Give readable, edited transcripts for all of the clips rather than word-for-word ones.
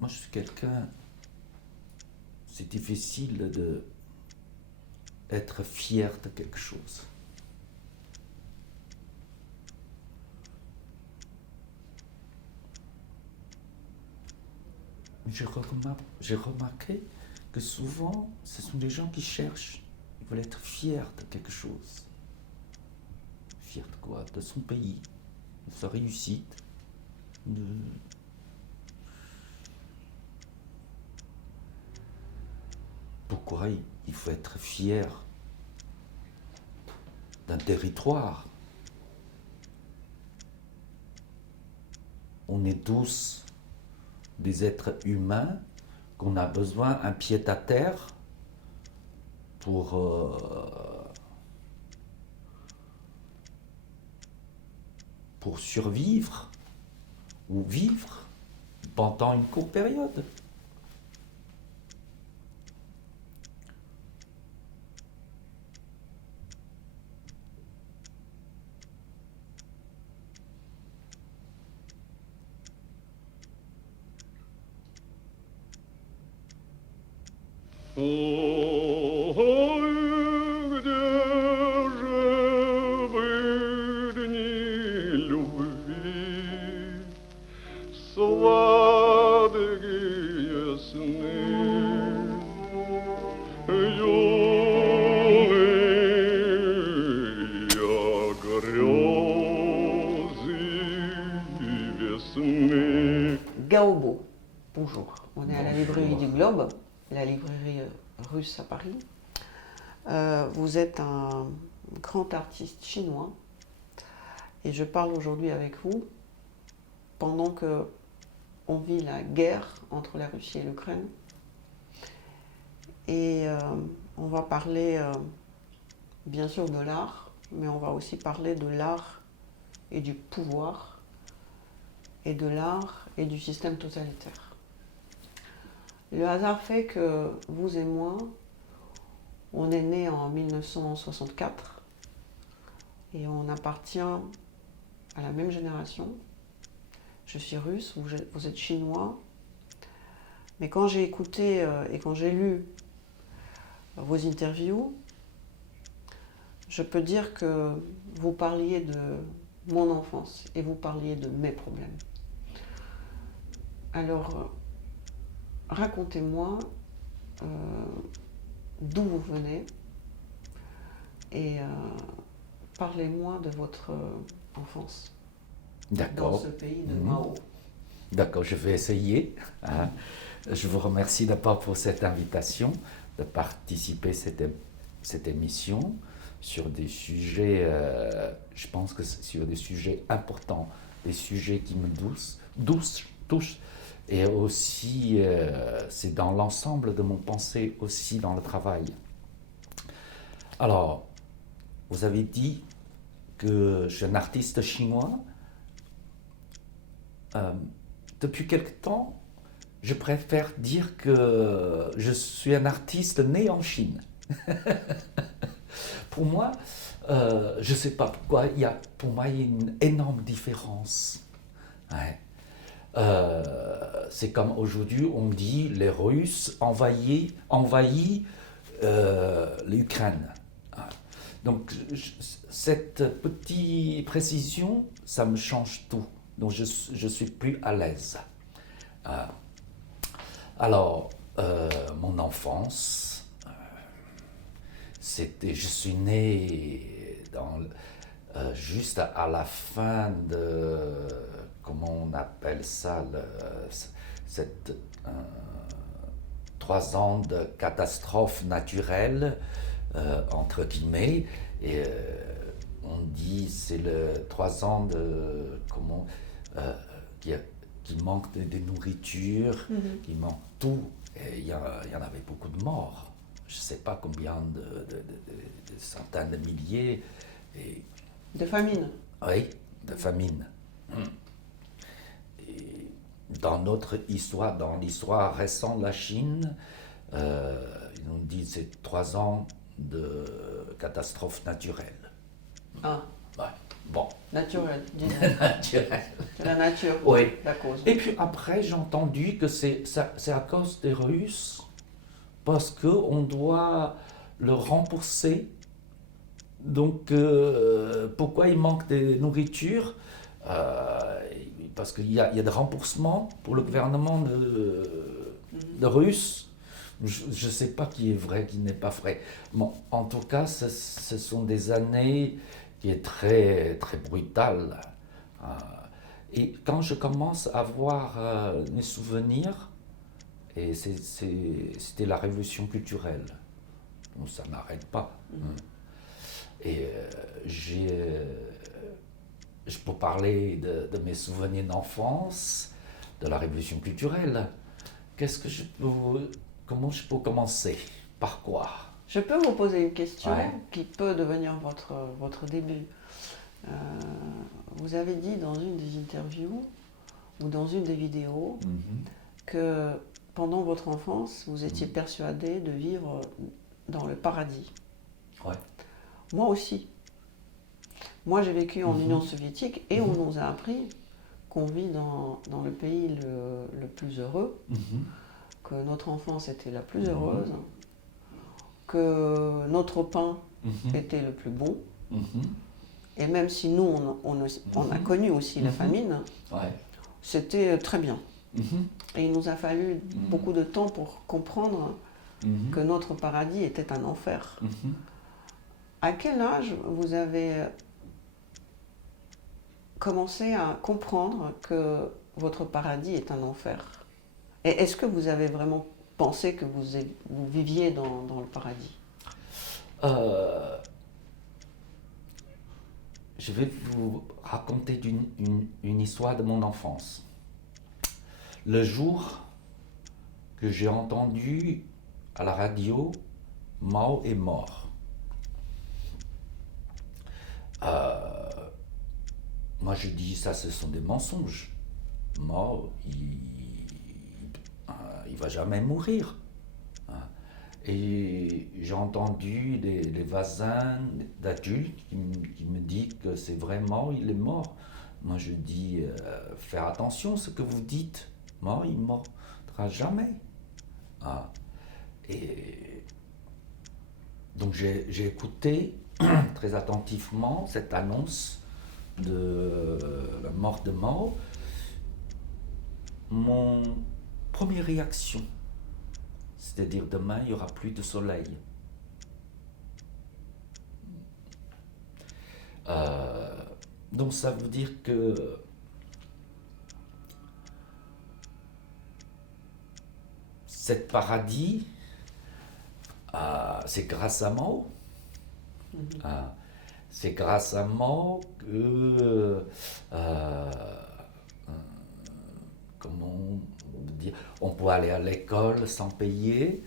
moi je suis quelqu'un, c'est difficile de être fier de quelque chose. J'ai remarqué que souvent, ce sont des gens qui cherchent, ils veulent être fiers de quelque chose. Fiers de quoi? De son pays, de sa réussite, de... Pourquoi il faut être fier d'un territoire? On est tous des êtres humains, qu'on a besoin un pied-à-terre pour survivre ou vivre pendant une courte période. Ой, где же вы дни любви, сладкие сны, юные грезы весны. Gaobo, bonjour. On est à la librairie du Globe, la librairie russe à Paris. Vous êtes un grand artiste chinois et je parle aujourd'hui avec vous pendant que on vit la guerre entre la Russie et l'Ukraine. Et on va parler bien sûr de l'art, mais on va aussi parler de l'art et du pouvoir, et de l'art et du système totalitaire. Le hasard fait que vous et moi, on est nés en 1964 et on appartient à la même génération. Je suis russe, vous êtes chinois. Mais quand j'ai écouté et quand j'ai lu vos interviews, je peux dire que vous parliez de mon enfance et vous parliez de mes problèmes. Alors, racontez-moi d'où vous venez et parlez-moi de votre enfance dans ce pays de Mao. D'accord, je vais essayer. Hein. Je vous remercie d'abord pour cette invitation, de participer à cette émission sur des sujets, je pense que c'est sur des sujets importants, des sujets qui me touchent. Et aussi, c'est dans l'ensemble de mon pensée, aussi dans le travail. Alors, vous avez dit que je suis un artiste chinois. Depuis quelque temps, je préfère dire que je suis un artiste né en Chine. Pour moi, je ne sais pas pourquoi, pour moi, il y a une énorme différence. Ouais. C'est comme aujourd'hui, on dit les Russes envahissent l'Ukraine. Donc, cette petite précision, ça me change tout. Donc, je suis plus à l'aise. Alors, mon enfance, je suis né juste à la fin de, comment on appelle ça, cette 3 ans de catastrophe naturelle, entre guillemets, et on dit c'est le 3 ans de, qui manque de nourriture, qui manque tout, et il y en avait beaucoup de morts. Je ne sais pas combien de centaines de milliers. Et, de famine. Oui, de famine. Et dans notre histoire, dans l'histoire récente de la Chine, ils nous disent c'est 3 ans de catastrophe naturelle. Ah. Ouais. Bon. Naturel, dis-nous. naturel. C'est la nature, Oui. la cause. Et puis après, j'ai entendu que c'est à cause des Russes, parce qu'on doit le rembourser. Donc, pourquoi il manque de nourriture? Parce qu'il y a des remboursements pour le gouvernement de Russe. Je ne sais pas qui est vrai, qui n'est pas vrai. Bon, en tout cas, ce sont des années qui est très, très brutales. Et quand je commence à voir mes souvenirs, et c'était la révolution culturelle. Bon, ça n'arrête pas. Et je peux parler de mes souvenirs d'enfance, de la révolution culturelle. Comment je peux commencer? Par quoi? Je peux vous poser une question Ouais. qui peut devenir votre début. Vous avez dit dans une des interviews ou dans une des vidéos que pendant votre enfance, vous étiez persuadé de vivre dans le paradis. Ouais. Moi aussi. Moi, j'ai vécu en Union soviétique et on nous a appris qu'on vit dans le pays le plus heureux, que notre enfance était la plus heureuse, que notre pain était le plus bon. Et même si nous, on a connu aussi la famine, Ouais. c'était très bien. Et il nous a fallu beaucoup de temps pour comprendre que notre paradis était un enfer. À quel âge vous avez commencé à comprendre que votre paradis est un enfer? Et est-ce que vous avez vraiment pensé que vous viviez dans le paradis? Je vais vous raconter une histoire de mon enfance. Le jour que j'ai entendu à la radio Mao est mort, moi je dis ça, ce sont des mensonges. Mao, il va jamais mourir. Et j'ai entendu les voisins d'adultes qui me disent que c'est vraiment, il est mort. Moi je dis, faire attention à ce que vous dites. Mort, il ne mourra jamais. Et donc j'ai écouté très attentivement cette annonce de la mort de Mao. Mon première réaction, c'est-à-dire demain, il n'y aura plus de soleil. Donc ça veut dire que cet paradis, c'est grâce à Mao. C'est grâce à Mao que, comment dire, on peut aller à l'école sans payer,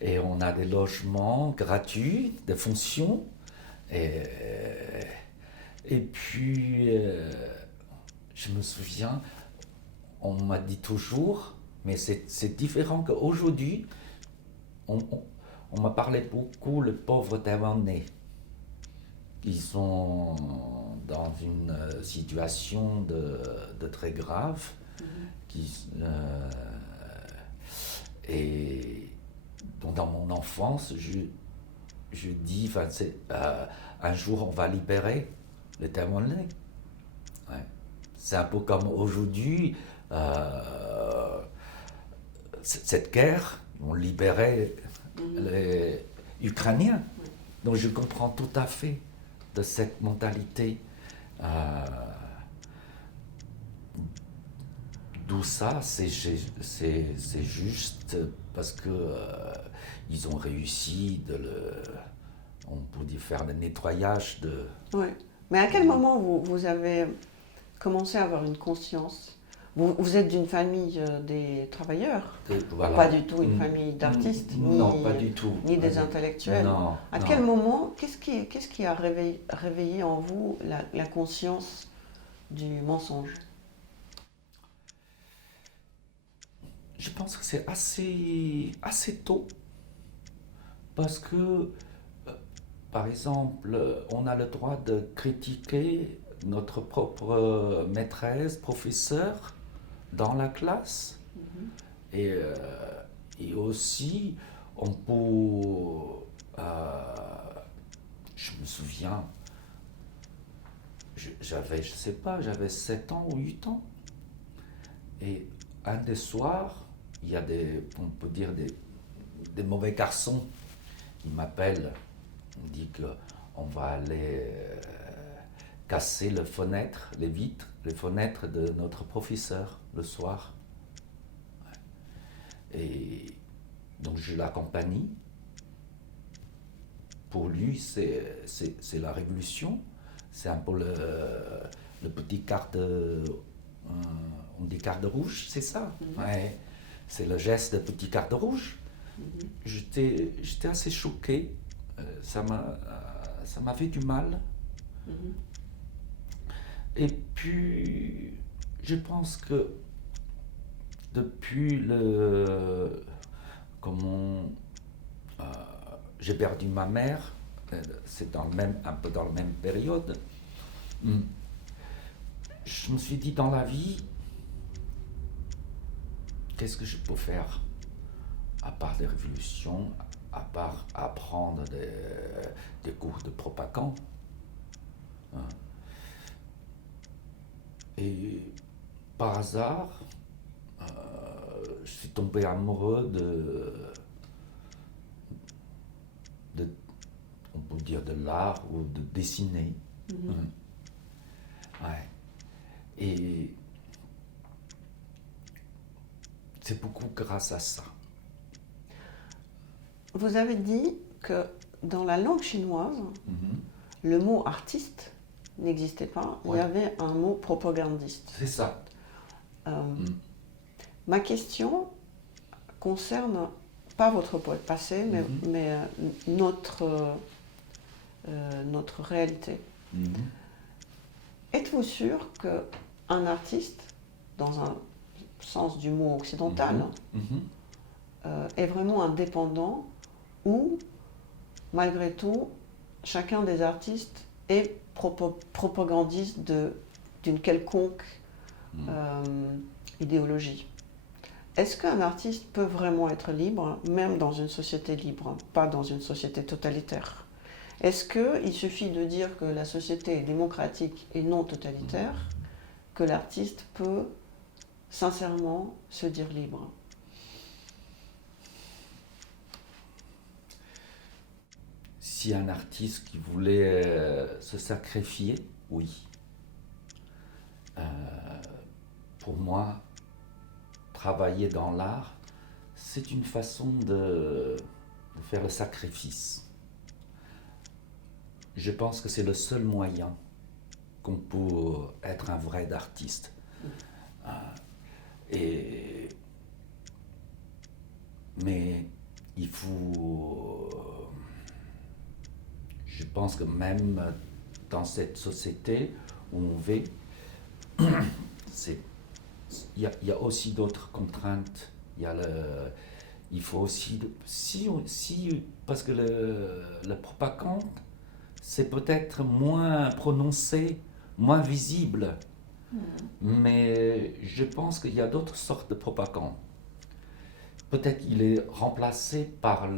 et on a des logements gratuits, des fonctions, et puis je me souviens, on m'a dit toujours, mais c'est différent qu'aujourd'hui, on m'a parlé beaucoup les pauvres Taïwanais. Ils sont dans une situation de très grave. Et donc dans mon enfance, je dis, un jour on va libérer les Taïwanais. Ouais. C'est un peu comme aujourd'hui, cette guerre, on libérait les Ukrainiens. Donc je comprends tout à fait de cette mentalité. D'où ça, c'est juste parce que ils ont réussi on peut faire le nettoyage de... Oui. Mais à quel moment vous avez commencé à avoir une conscience? Vous êtes d'une famille des travailleurs, Voilà. pas du tout une famille d'artistes, Non, pas du tout. ni des intellectuels. Non, À non. quel moment, qu'est-ce qui a réveillé en vous la conscience du mensonge? Je pense que c'est assez tôt, parce que par exemple, on a le droit de critiquer notre propre maîtresse, professeur dans la classe. Et, euh, et aussi, on peut... je me souviens, j'avais, je sais pas, j'avais 7 ans ou 8 ans. Et un des soirs, il y a on peut dire des mauvais garçons. Ils m'appellent, on dit qu'on va aller casser les fenêtres, les vitres, les fenêtres de notre professeur le soir. Et donc je l'accompagne. Pour lui, c'est la révolution. C'est un peu le petit on dit carte rouge, c'est ça. Ouais. C'est le geste de petit carte rouge. J'étais assez choqué. Ça m'a fait du mal. Et puis, je pense que depuis j'ai perdu ma mère, c'est un peu dans la même période. Je me suis dit, dans la vie, qu'est-ce que je peux faire à part des révolutions, à part apprendre des cours de propagande. Et par hasard, je suis tombé amoureux on peut dire de l'art ou de dessiner. Ouais. Et c'est beaucoup grâce à ça. Vous avez dit que dans la langue chinoise, le mot artiste n'existait pas, il y avait un mot propagandiste. C'est ça. Ma question concerne pas votre passé, mais notre réalité. Êtes-vous sûr qu'un artiste, dans un sens du mot occidental, est vraiment indépendant ou, malgré tout, chacun des artistes est propagandiste d'une quelconque idéologie? Est-ce qu'un artiste peut vraiment être libre, même dans une société libre, pas dans une société totalitaire? Est-ce qu'il suffit de dire que la société est démocratique et non totalitaire, que l'artiste peut sincèrement se dire libre? Si un artiste qui voulait se sacrifier, oui. Pour moi, travailler dans l'art, c'est une façon de faire le sacrifice. Je pense que c'est le seul moyen qu'on peut être un vrai artiste. Mais il faut... Je pense que même dans cette société où on vit, il y a aussi d'autres contraintes. Il faut aussi... parce que la propagande, c'est peut-être moins prononcé, moins visible. Mais je pense qu'il y a d'autres sortes de propagande. Peut-être qu'il est remplacé par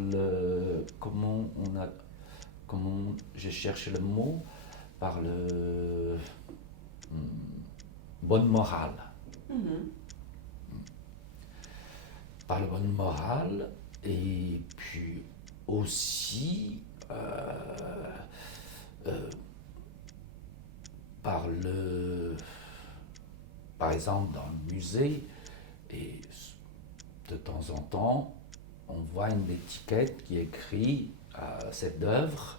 comment je cherche le mot, par bonne morale. Par la bonne morale, et puis aussi par exemple dans le musée, et de temps en temps on voit une étiquette qui écrit cette œuvre,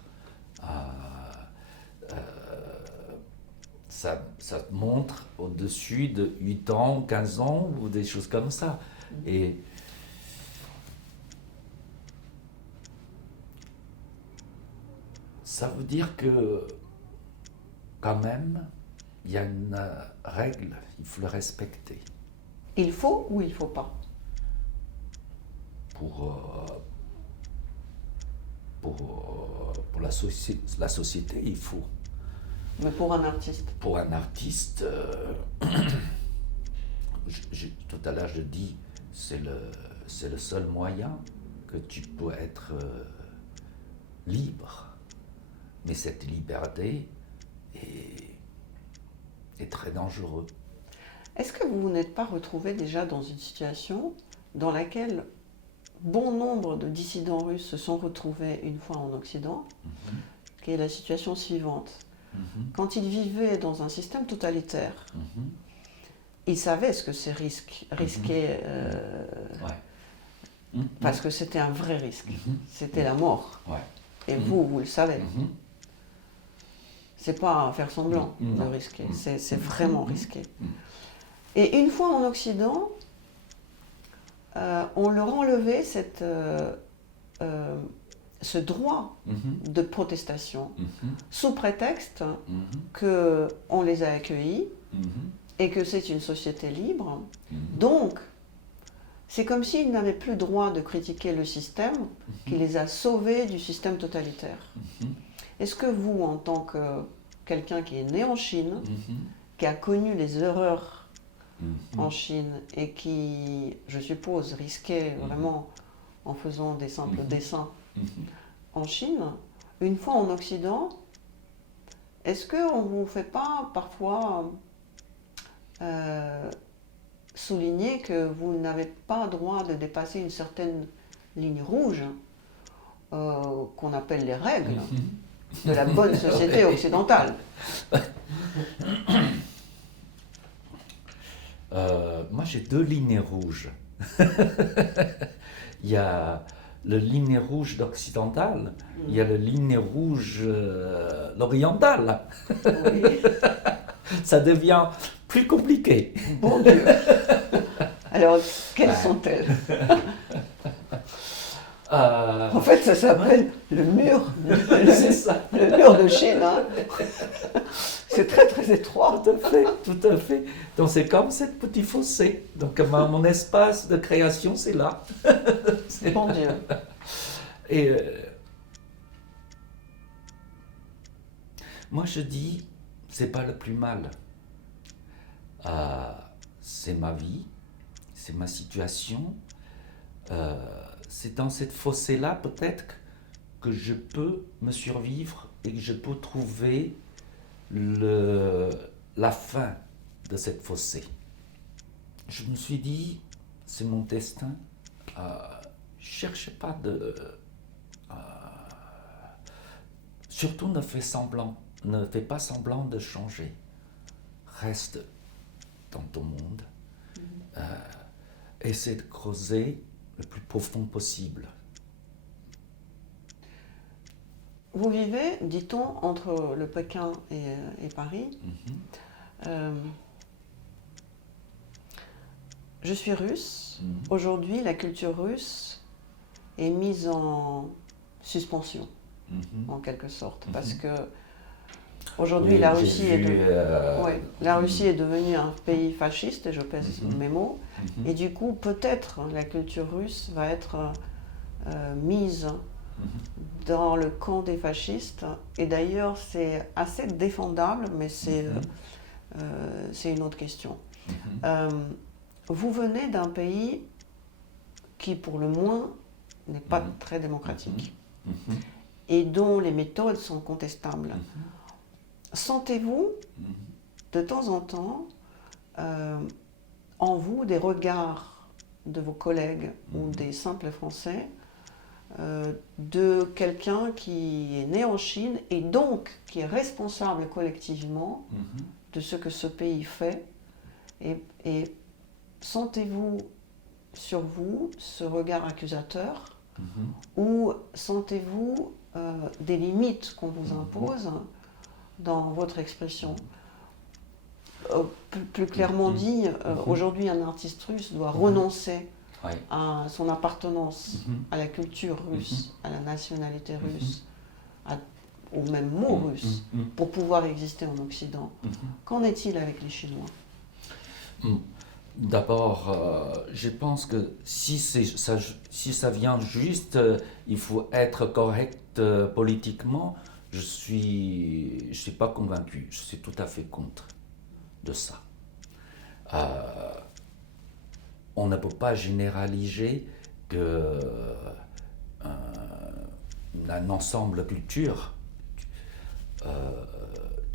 ça montre au-dessus de 8 ans, 15 ans ou des choses comme ça. Et ça veut dire que quand même, il y a une règle, il faut le respecter. Il faut ou il ne faut pas? pour la société, il faut. Mais pour un artiste. Pour un artiste, tout à l'heure je dis, c'est le seul moyen que tu peux être libre. Mais cette liberté est très dangereuse. Est-ce que vous n'êtes pas retrouvé déjà dans une situation dans laquelle bon nombre de dissidents russes se sont retrouvés une fois en Occident, qui est la situation suivante. Quand ils vivaient dans un système totalitaire, ils savaient ce que c'est risqué, parce que c'était un vrai risque. C'était la mort. Et vous le savez. C'est pas faire semblant de risquer, c'est vraiment risqué. Et une fois en Occident, on leur enlevait ce droit de protestation sous prétexte qu'on les a accueillis et que c'est une société libre. Donc, c'est comme s'ils n'avaient plus le droit de critiquer le système qui les a sauvés du système totalitaire. Est-ce que vous, en tant que quelqu'un qui est né en Chine, qui a connu les erreurs en Chine et qui, je suppose, risquait vraiment en faisant des simples dessins en Chine, une fois en Occident, est-ce qu'on ne vous fait pas parfois souligner que vous n'avez pas droit de dépasser une certaine ligne rouge qu'on appelle les règles de la bonne société occidentale? Moi, j'ai deux lignes rouges. Il y a la ligne rouge d'occidental, il y a la ligne rouge l'orientale. Oui. Ça devient plus compliqué. Bon Dieu. Alors, quelles sont-elles? En fait, ça s'appelle le mur. C'est ça. Le mur de Chine. Hein. C'est très très étroit. Tout à fait, tout à fait. Donc c'est comme cette petite fossé. Donc mon espace de création, c'est là. Bon Dieu. Et moi je dis, c'est pas le plus mal. C'est ma vie, c'est ma situation. C'est dans cette fossé-là peut-être que je peux me survivre et que je peux trouver la fin de cette fossé. Je me suis dit, c'est mon destin. Cherchez pas de... surtout ne fais pas semblant de changer. Reste dans ton monde. Essaie de creuser le plus profond possible. Vous vivez, dit-on, entre le Pékin et Paris. Je suis russe. Aujourd'hui, la culture russe est mise en suspension, en quelque sorte, parce que aujourd'hui, Oui, la Russie la Mhm. Russie est devenue un pays fasciste, et je pèse mes mots, Mhm. et du coup, peut-être la culture russe va être mise dans le camp des fascistes. Et d'ailleurs, c'est assez défendable, mais c'est une autre question. Vous venez d'un pays qui, pour le moins, n'est pas très démocratique et dont les méthodes sont contestables. Sentez-vous, de temps en temps, en vous des regards de vos collègues ou des simples Français de quelqu'un qui est né en Chine et donc qui est responsable collectivement de ce que ce pays fait, et sentez-vous sur vous ce regard accusateur ou sentez-vous des limites qu'on vous impose dans votre expression? Plus clairement dit, aujourd'hui un artiste russe doit renoncer à son appartenance à la culture russe, à la nationalité russe, au même mot russe, pour pouvoir exister en Occident. Qu'en est-il avec les Chinois? D'abord, je pense que si ça vient juste, il faut être correct politiquement. Je suis pas convaincu. Je suis tout à fait contre de ça. Euh, on ne peut pas généraliser que un ensemble de cultures. Euh,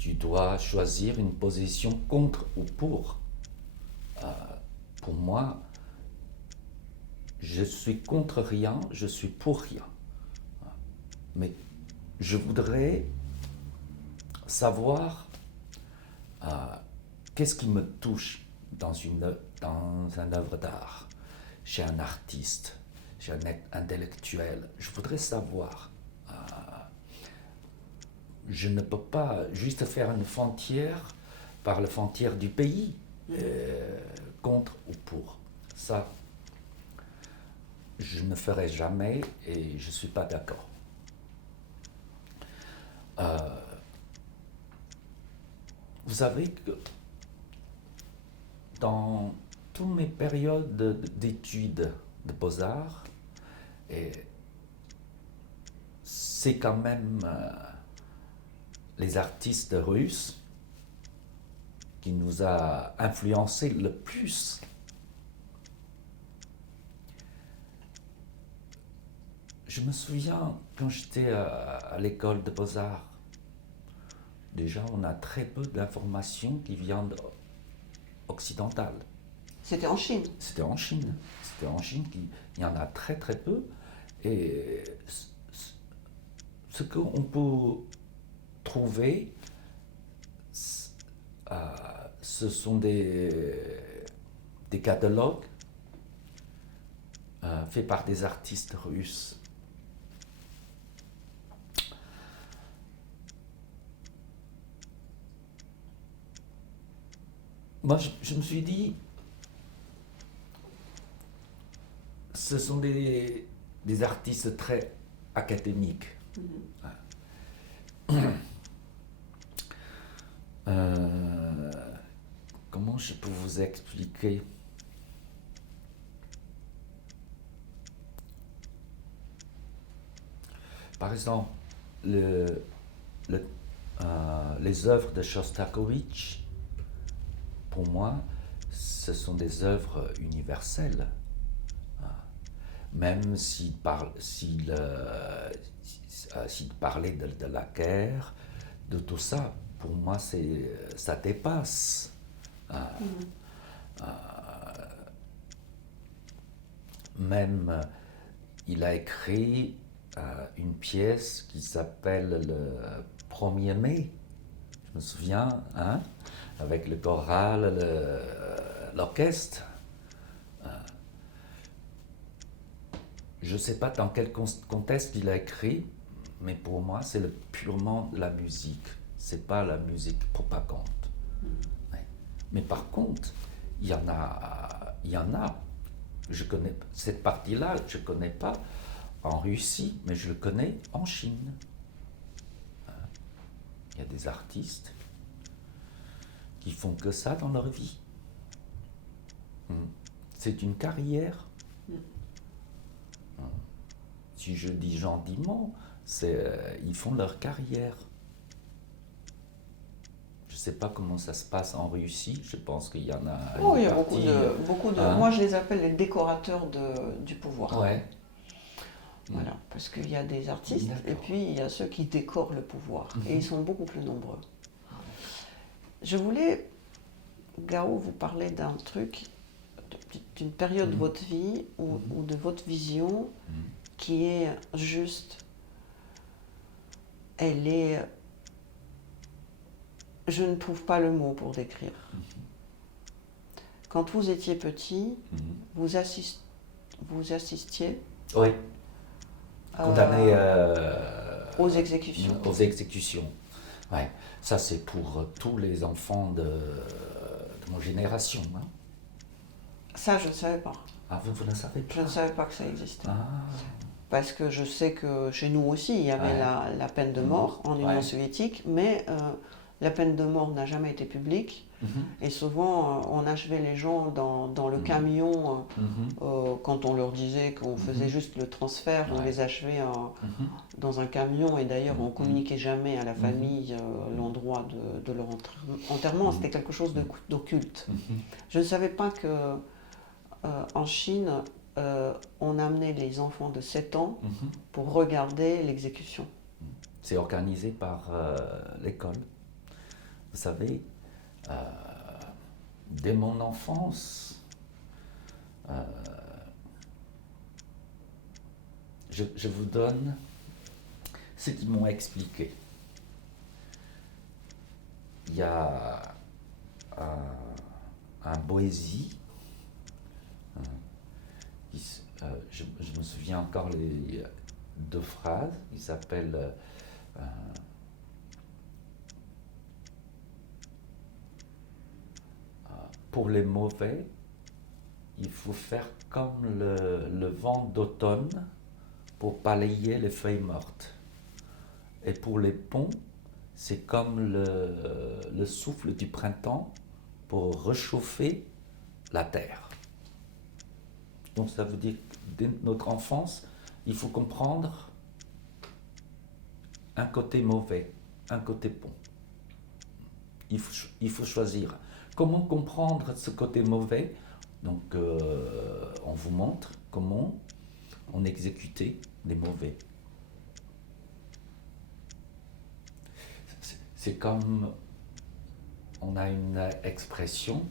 Tu dois choisir une position contre ou pour. Pour moi, je suis contre rien, je suis pour rien. Mais je voudrais savoir qu'est-ce qui me touche dans une œuvre d'art, chez un artiste, chez un intellectuel. Je voudrais savoir. Je ne peux pas juste faire une frontière par la frontière du pays, contre ou pour. Ça, je ne ferai jamais et je ne suis pas d'accord. Vous savez que dans toutes mes périodes d'études de beaux-arts, c'est quand même les artistes russes qui nous a influencé le plus. Je me souviens quand j'étais à l'école de beaux-arts, déjà on a très peu d'informations qui viennent occidentales. C'était en Chine. C'était en Chine. C'était en Chine qu'il y en a très très peu. Et ce qu'on peut trouver, ce sont des catalogues faits par des artistes russes. Moi, je me suis dit, ce sont des artistes très académiques. Comment je peux vous expliquer? Par exemple, les œuvres de Shostakovich, pour moi, ce sont des œuvres universelles. Même s'il parlait de la guerre, de tout ça, pour moi, ça dépasse. Même, il a écrit une pièce qui s'appelle le 1er mai, je me souviens, hein, avec le choral, l'orchestre. Je ne sais pas dans quel contexte il a écrit, mais pour moi, c'est purement la musique. Ce n'est pas la musique propagande. Ouais. Mais par contre, il y en a. Je connais cette partie-là, je ne connais pas en Russie, mais je le connais en Chine. Il y a des artistes qui font que ça dans leur vie. C'est une carrière. Si je dis gentiment, ils font leur carrière. Je ne sais pas comment ça se passe en Russie. Je pense qu'il y en a. Oh, il y a beaucoup de. Moi, je les appelle les décorateurs du pouvoir. Ouais. Voilà, parce qu'il y a des artistes et puis il y a ceux qui décorent le pouvoir. Et ils sont beaucoup plus nombreux. Je voulais, Gao, vous parler d'un truc, d'une période de votre vie ou de votre vision qui est juste. Elle est. Je ne trouve pas le mot pour décrire. Quand vous étiez petit, vous assistiez. Oui. Condamné aux exécutions. Aux exécutions. Ouais. Ça, c'est pour tous les enfants de mon génération. Hein. Ça, je ne savais pas. Ah, vous ne savez pas? Je ne savais pas que ça existait. Ah. Parce que je sais que chez nous aussi, il y avait la peine de mort en Union soviétique, mais la peine de mort n'a jamais été publique. Et souvent, on achevait les gens dans le camion. Quand on leur disait qu'on faisait juste le transfert, on les achevait dans un camion. Et d'ailleurs, on ne communiquait jamais à la famille l'endroit de leur enterrement. C'était quelque chose d'occulte. Je ne savais pas que en Chine, on amenait les enfants de 7 ans pour regarder l'exécution. C'est organisé par l'école. Vous savez, dès mon enfance, je vous donne ce qu'ils m'ont expliqué. Il y a un Boésie, je me souviens encore les 2 phrases, il s'appelle pour les mauvais, il faut faire comme le vent d'automne pour balayer les feuilles mortes. Et pour les bons, c'est comme le souffle du printemps pour réchauffer la terre. Donc ça veut dire que dès notre enfance, il faut comprendre un côté mauvais, un côté bon. Il faut choisir. Comment comprendre ce côté mauvais? Donc on vous montre comment on exécutait les mauvais. C'est comme, on a une expression,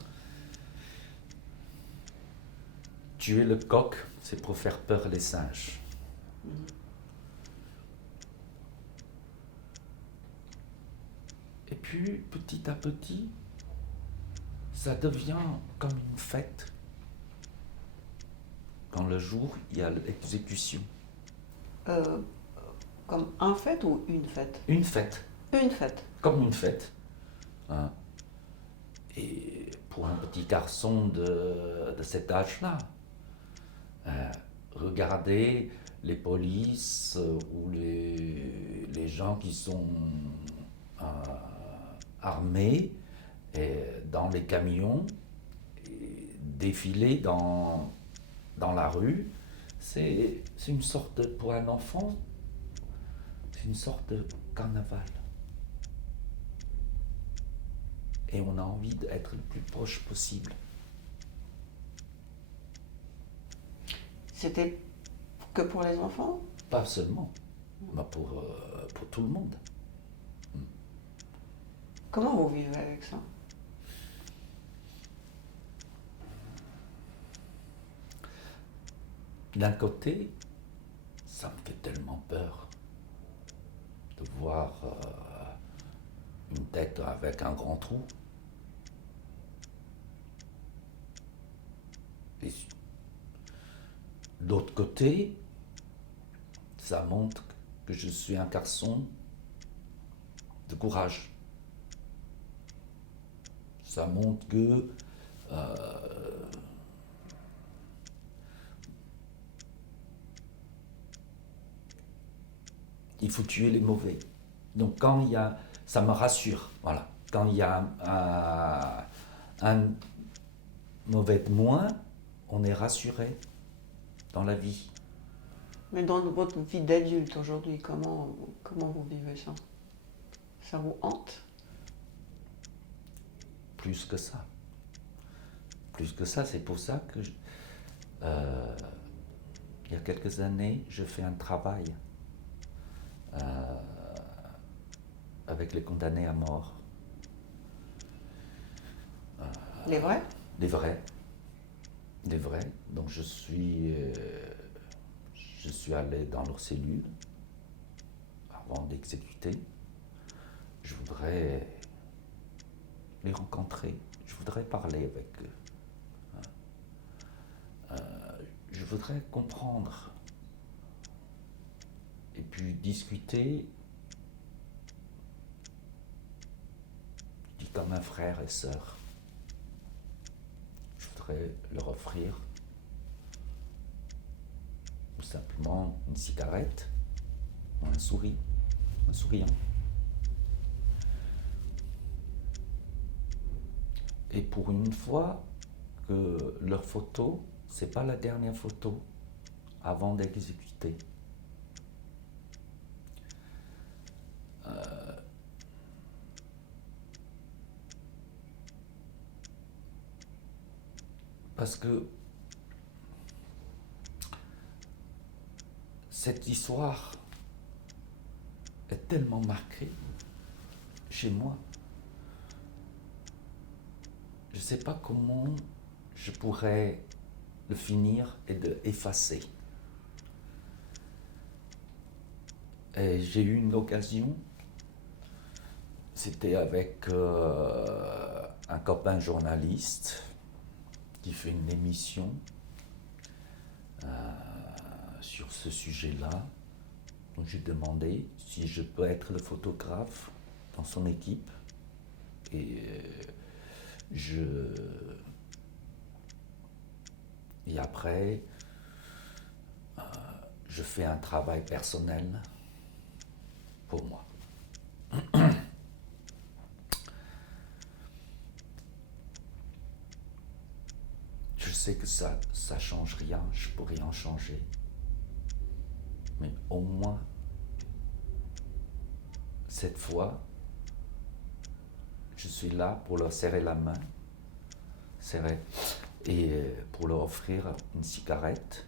tuer le coq, c'est pour faire peur les singes. Et puis, petit à petit, ça devient comme une fête. Quand le jour, il y a l'exécution. Comme un fête ou une fête? Une fête. Une fête. Comme une fête. Hein. Et pour un petit garçon de cet âge-là, regardez les polices ou les gens qui sont armés dans les camions, défiler dans la rue, c'est une sorte de, pour un enfant, c'est une sorte de carnaval. Et on a envie d'être le plus proche possible. C'était que pour les enfants? Pas seulement, mais pour tout le monde. Comment vous vivez avec ça? D'un côté, ça me fait tellement peur de voir une tête avec un grand trou. Et d'autre côté, ça montre que je suis un garçon de courage. Ça montre que il faut tuer les mauvais. Donc quand il y a, ça me rassure, voilà. Quand il y a un mauvais de moins, on est rassuré dans la vie. Mais dans votre vie d'adulte aujourd'hui, comment vous vivez ça? Ça vous hante? Plus que ça. Plus que ça, c'est pour ça que il y a quelques années, je fais un travail avec les condamnés à mort. Les vrais? Les vrais. Les vrais. Donc je suis allé dans leur cellule avant d'exécuter. Je voudrais les rencontrer. Je voudrais parler avec eux. Je voudrais comprendre et puis discuter comme un frère et sœur. Je voudrais leur offrir tout simplement une cigarette ou un sourire, un souriant. Et pour une fois que leur photo, c'est pas la dernière photo avant d'exécuter. Parce que cette histoire est tellement marquée chez moi. Je ne sais pas comment je pourrais le finir et de effacer. Et j'ai eu une occasion, c'était avec un copain journaliste qui fait une émission sur ce sujet-là. Donc j'ai demandé si je peux être le photographe dans son équipe. Et après, je fais un travail personnel pour moi. Je sais que ça change rien, je peux rien changer. Mais au moins, cette fois, je suis là pour leur serrer la main, et pour leur offrir une cigarette,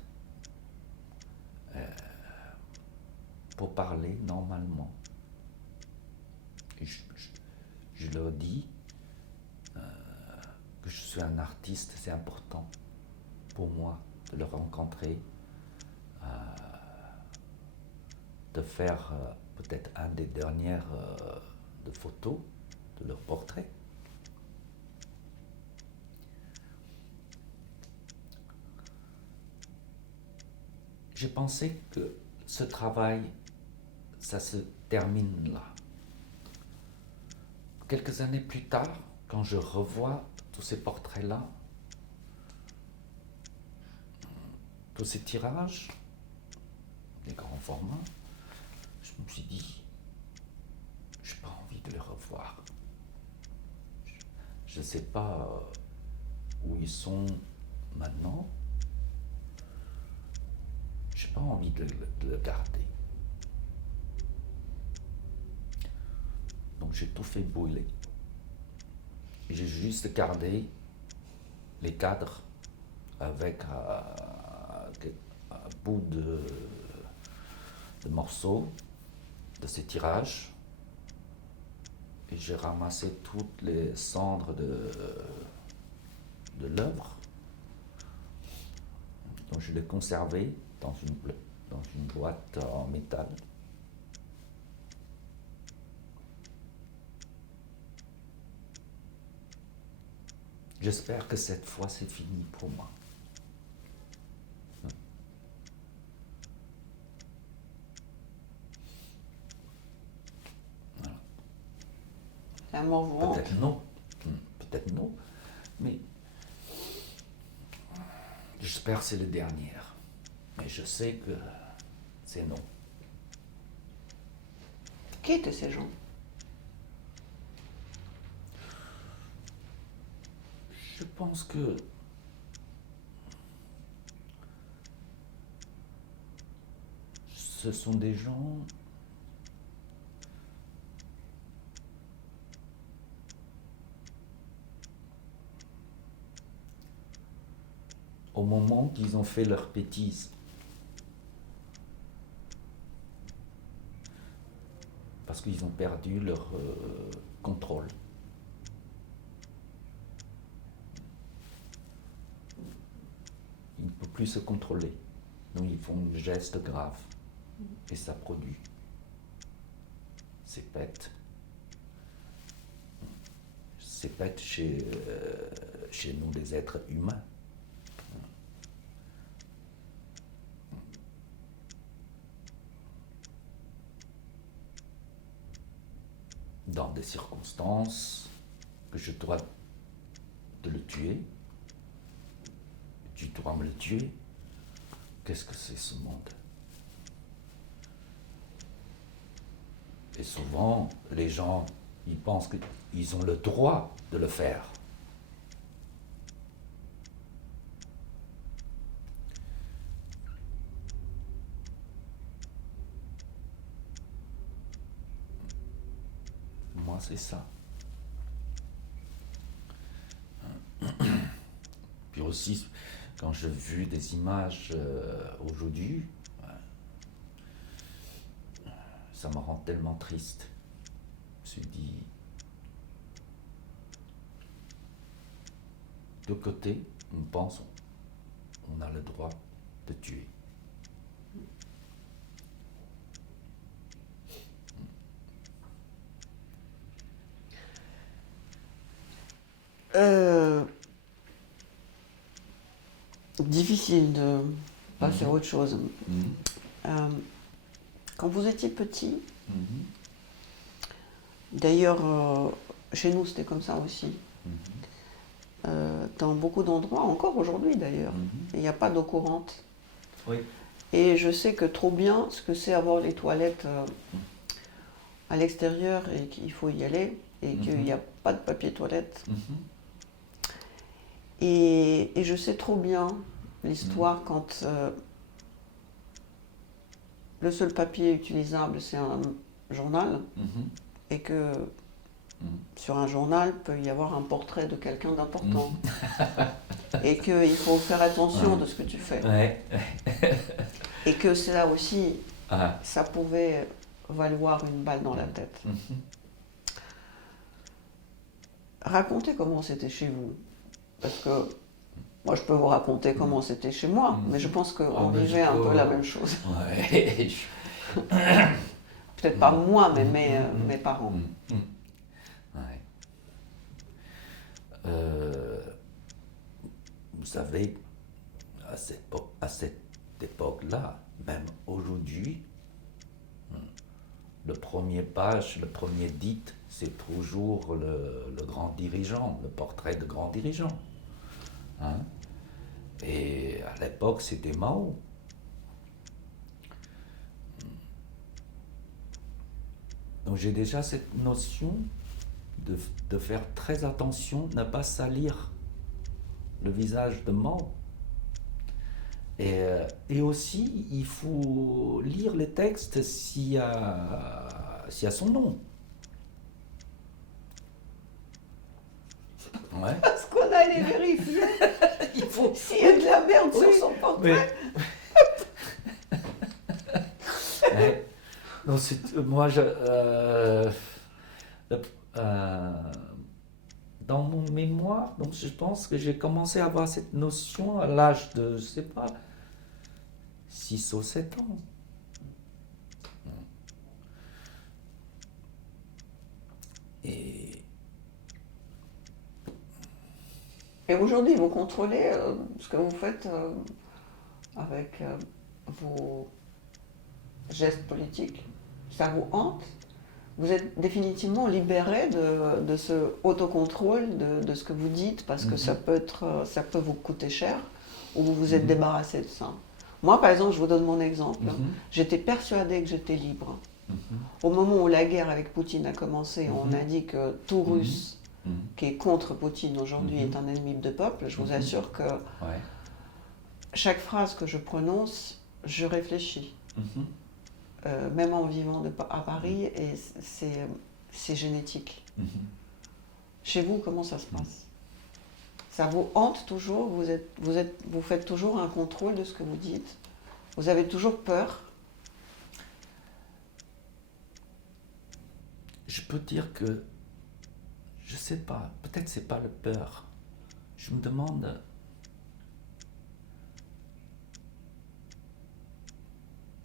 pour parler normalement. Et je leur dis que je suis un artiste, c'est important pour moi de le rencontrer, de faire peut-être un des dernières de photos de leur portrait. J'ai pensé que ce travail, ça se termine là. Quelques années plus tard, quand je revois tous ces portraits-là, tous ces tirages, des grands formats, je me suis dit, je n'ai pas envie de les revoir. Je ne sais pas où ils sont maintenant. Je n'ai pas envie de le garder. Donc j'ai tout fait brûler. J'ai juste gardé les cadres avec un bout de morceaux de ces tirages. Et j'ai ramassé toutes les cendres de l'œuvre. Donc je l'ai conservé dans une boîte en métal. J'espère que cette fois c'est fini pour moi. Voilà. C'est un mouvement. Peut-être non, mais j'espère que c'est le dernier. Mais je sais que c'est non. Qui étaient ces gens? Je pense que ce sont des gens au moment qu'ils ont fait leur bêtise. Parce qu'ils ont perdu leur contrôle. Ils ne peuvent plus se contrôler. Donc ils font un geste grave. Et ça produit ces pètes. Ces pètes chez nous, les êtres humains. Dans des circonstances que je dois de le tuer, tu dois me le tuer. Qu'est-ce que c'est ce monde? Et souvent, les gens, ils pensent qu'ils ont le droit de le faire. moi, c'est ça. Puis aussi, quand j'ai vu des images aujourd'hui, ça me rend tellement triste. Je me suis dit, de côté, on pense on a le droit de tuer. Difficile de passer à autre chose. Quand vous étiez petit, d'ailleurs, chez nous c'était comme ça aussi. Dans beaucoup d'endroits, encore aujourd'hui d'ailleurs, il n'y a pas d'eau courante. Oui. Et je sais que trop bien ce que c'est avoir les toilettes à l'extérieur et qu'il faut y aller et qu'il n'y a pas de papier toilette. Et je sais trop bien l'histoire quand le seul papier utilisable c'est un journal et que sur un journal peut y avoir un portrait de quelqu'un d'important et qu'il faut faire attention de ce que tu fais. Ouais. Et que c'est là aussi, ça pouvait valoir une balle dans la tête. Racontez comment c'était chez vous. Parce que moi, je peux vous raconter comment c'était chez moi, mais je pense qu'on vivait un peu la même chose. Ouais. Peut-être pas moi, mais mes parents. Ouais. Vous savez, à cette époque-là, même aujourd'hui, le premier page, le premier dit, c'est toujours le grand dirigeant, le portrait de grand dirigeant. Hein? Et à l'époque, c'était Mao. Donc j'ai déjà cette notion de faire très attention, ne pas salir le visage de Mao. Et aussi, il faut lire les textes s'il y a son nom. Ouais. Parce qu'on a allé vérifier Il faut... s'il y a de la merde sur son portrait. Ouais. Donc, moi, dans mon mémoire, donc je pense que j'ai commencé à avoir cette notion à l'âge de, je sais pas, 6 ou 7 ans. Et aujourd'hui, vous contrôlez ce que vous faites avec vos gestes politiques. Ça vous hante? Vous êtes définitivement libéré de ce autocontrôle de ce que vous dites parce que ça peut vous coûter cher ou vous vous êtes débarrassé de ça. Moi, par exemple, je vous donne mon exemple. J'étais persuadée que j'étais libre. Au moment où la guerre avec Poutine a commencé, on a dit que tout Russe qui est contre Poutine aujourd'hui est un ennemi de peuple. Je vous assure que chaque phrase que je prononce, je réfléchis. Même en vivant à Paris, et c'est génétique. Chez vous, comment ça se passe? Ça vous hante toujours? Vous faites toujours un contrôle de ce que vous dites? Vous avez toujours peur? Je peux dire que, je sais pas, peut-être c'est pas le peur. Je me demande,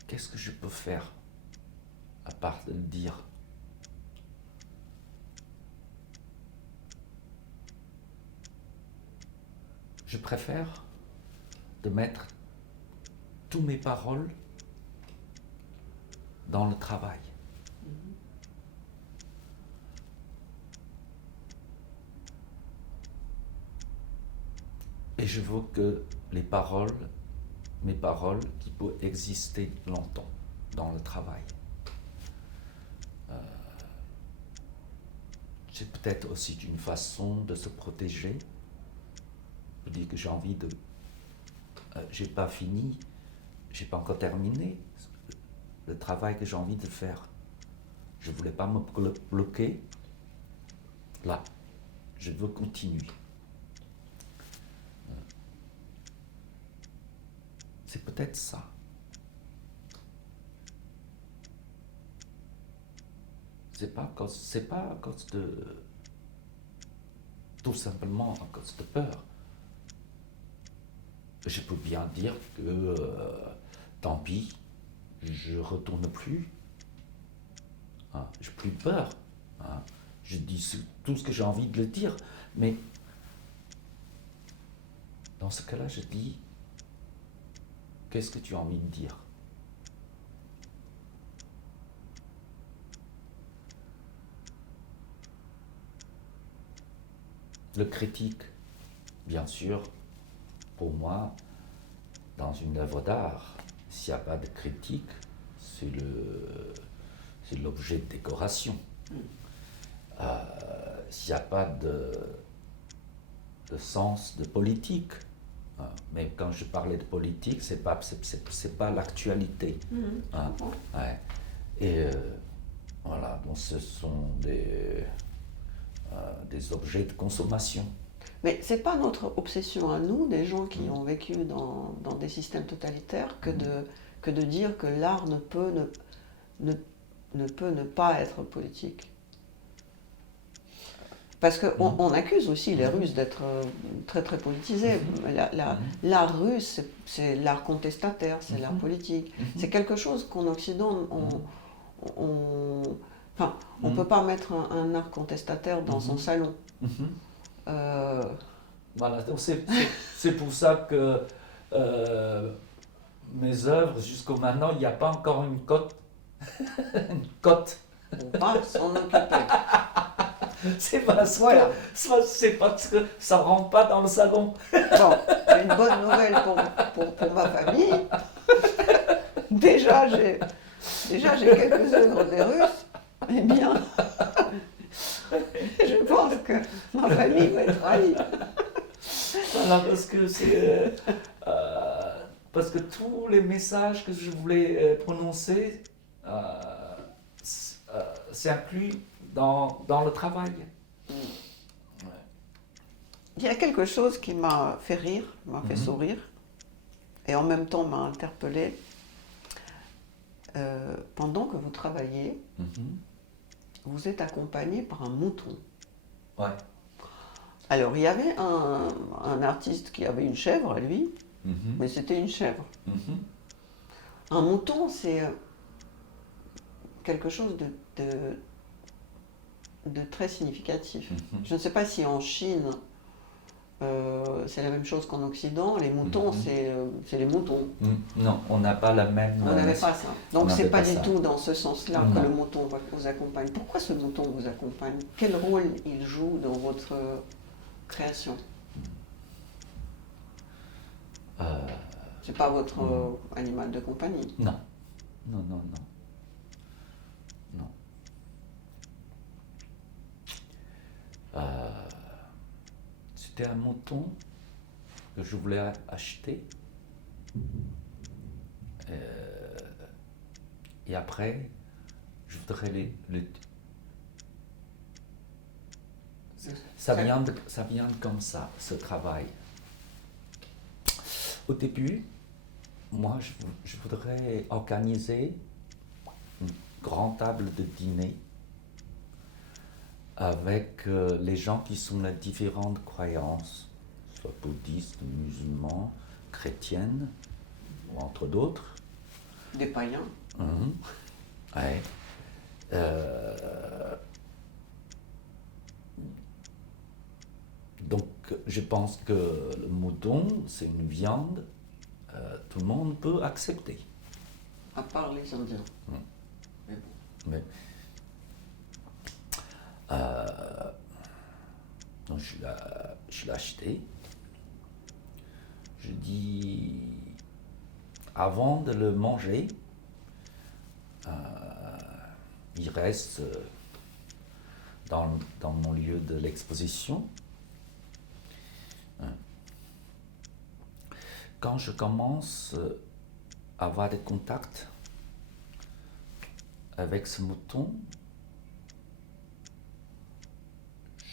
qu'est-ce que je peux faire à part de le dire? Je préfère de mettre toutes mes paroles dans le travail. Et je veux que mes paroles qui peuvent exister longtemps dans le travail. C'est peut-être aussi une façon de se protéger. Je dis que j'ai envie de... j'ai pas fini, j'ai pas encore terminé le travail que j'ai envie de faire. Je voulais pas me bloquer là, je veux continuer. C'est peut-être ça. C'est pas à cause de... Tout simplement à cause de peur. Je peux bien dire que tant pis, je retourne plus. Hein, j'ai plus peur. Hein, je dis tout ce que j'ai envie de le dire, mais dans ce cas-là, je dis, qu'est-ce que tu as envie de dire? Le critique, bien sûr, pour moi, dans une œuvre d'art, s'il n'y a pas de critique, c'est l'objet de décoration. S'il n'y a pas de sens de politique, hein, mais quand je parlais de politique, c'est pas l'actualité. Hein, ouais. Et voilà, donc ce sont des objets de consommation. Mais c'est pas notre obsession à nous, des gens qui ont vécu dans des systèmes totalitaires, que de dire que l'art ne peut ne pas être politique. Parce qu'on accuse aussi les Russes d'être très très politisés. L'art russe, c'est l'art contestataire, c'est l'art politique. C'est quelque chose qu'en Occident, on ne peut pas mettre un art contestataire dans son salon. Voilà, donc c'est pour ça que mes œuvres, jusqu'au maintenant, il n'y a pas encore une cote. Une cote. On va s'en occuper. C'est parce que ça ne rentre pas dans le salon. Bon, une bonne nouvelle pour ma famille. Déjà, j'ai quelques œuvres des Russes. Eh bien, je pense que ma famille va être ravie. Voilà, parce que tous les messages que je voulais prononcer, c'est inclus dans le travail. Il y a quelque chose qui m'a fait rire, m'a fait sourire, et en même temps m'a interpellée. Pendant que vous travaillez, vous êtes accompagné par un mouton. Ouais. Alors, il y avait un artiste qui avait une chèvre, lui, mais c'était une chèvre. Un mouton, c'est quelque chose de très significatif. Je ne sais pas si en Chine, c'est la même chose qu'en Occident. Les moutons, c'est les moutons. Non, on n'a pas la même... On n'avait pas ça. Donc, c'est pas du ça. tout dans ce sens-là que le mouton vous accompagne. Pourquoi ce mouton vous accompagne? Quel rôle il joue dans votre création? C'est pas votre animal de compagnie? Non. Non, non, non. Non. C'était un mouton que je voulais acheter. Et après, je voudrais ça vient comme ça, ce travail. Au début, moi, je voudrais organiser une grande table de dîner avec les gens qui sont de différentes croyances, soit bouddhistes, musulmans, chrétiennes, ou entre d'autres. Des païens. Ouais. Donc, je pense que le mouton, c'est une viande, tout le monde peut accepter. À part les Indiens. Mais bon. Mais, donc je l'ai acheté. Je dis, avant de le manger, il reste dans mon lieu de l'exposition. Quand je commence à avoir des contacts avec ce mouton,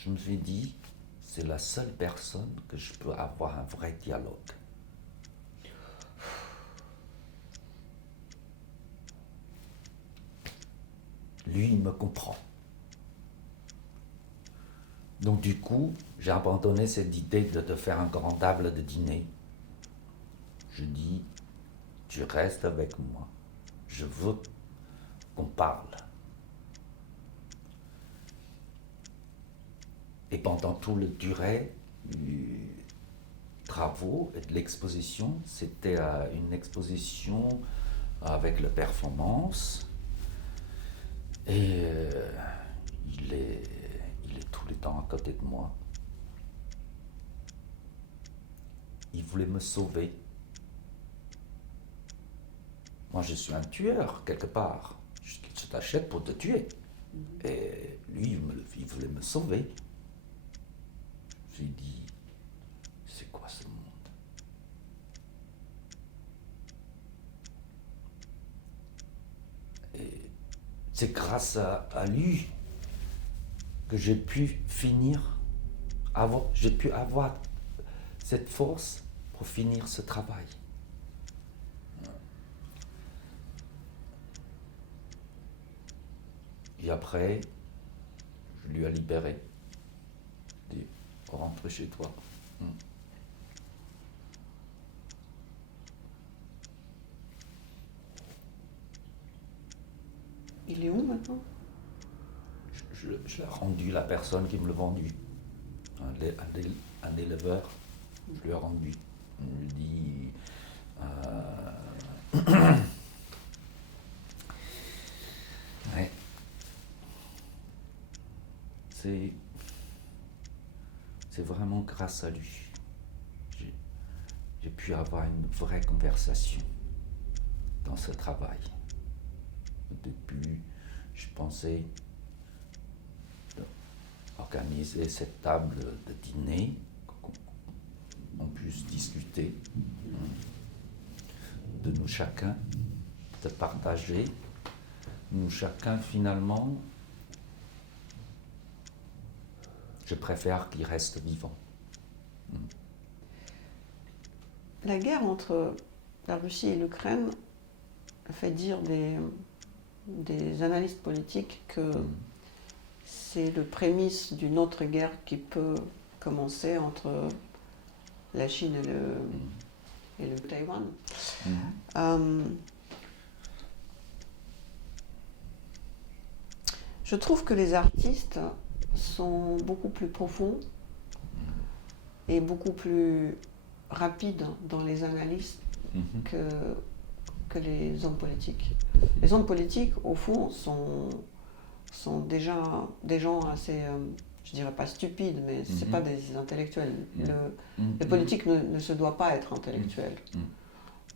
je me suis dit, c'est la seule personne que je peux avoir un vrai dialogue. Lui, il me comprend. Donc du coup, j'ai abandonné cette idée de faire un grand table de dîner. Je dis, tu restes avec moi. Je veux qu'on parle. Et pendant toute la durée du travaux et de l'exposition, c'était une exposition avec la performance. Et il est tout le temps à côté de moi. Il voulait me sauver. Moi, je suis un tueur, quelque part. Je t'achète pour te tuer. Et lui, il voulait me sauver. Je lui ai dit, c'est quoi ce monde? Et c'est grâce à lui que j'ai pu j'ai pu avoir cette force pour finir ce travail. Et après, je lui ai libéré. Je lui ai dit, rentre chez toi. Il est où maintenant? Je l'ai rendu la personne qui me l'a vendu. Un éleveur, je lui ai rendu. Je lui ai dit, ouais. C'est vraiment grâce à lui. J'ai pu avoir une vraie conversation dans ce travail. Au début, je pensais organiser cette table de dîner, qu'on puisse discuter de nous chacun, de partager. Nous chacun, finalement, je préfère qu'il reste vivant. La guerre entre la Russie et l'Ukraine fait dire des analystes politiques que c'est le prémisse d'une autre guerre qui peut commencer entre la Chine et le Taïwan. Je trouve que les artistes sont beaucoup plus profonds et beaucoup plus rapides dans les analyses que les hommes politiques. Les hommes politiques, au fond, sont déjà des gens assez, je dirais pas stupides, mais c'est pas des intellectuels. Le politique ne se doit pas être intellectuel.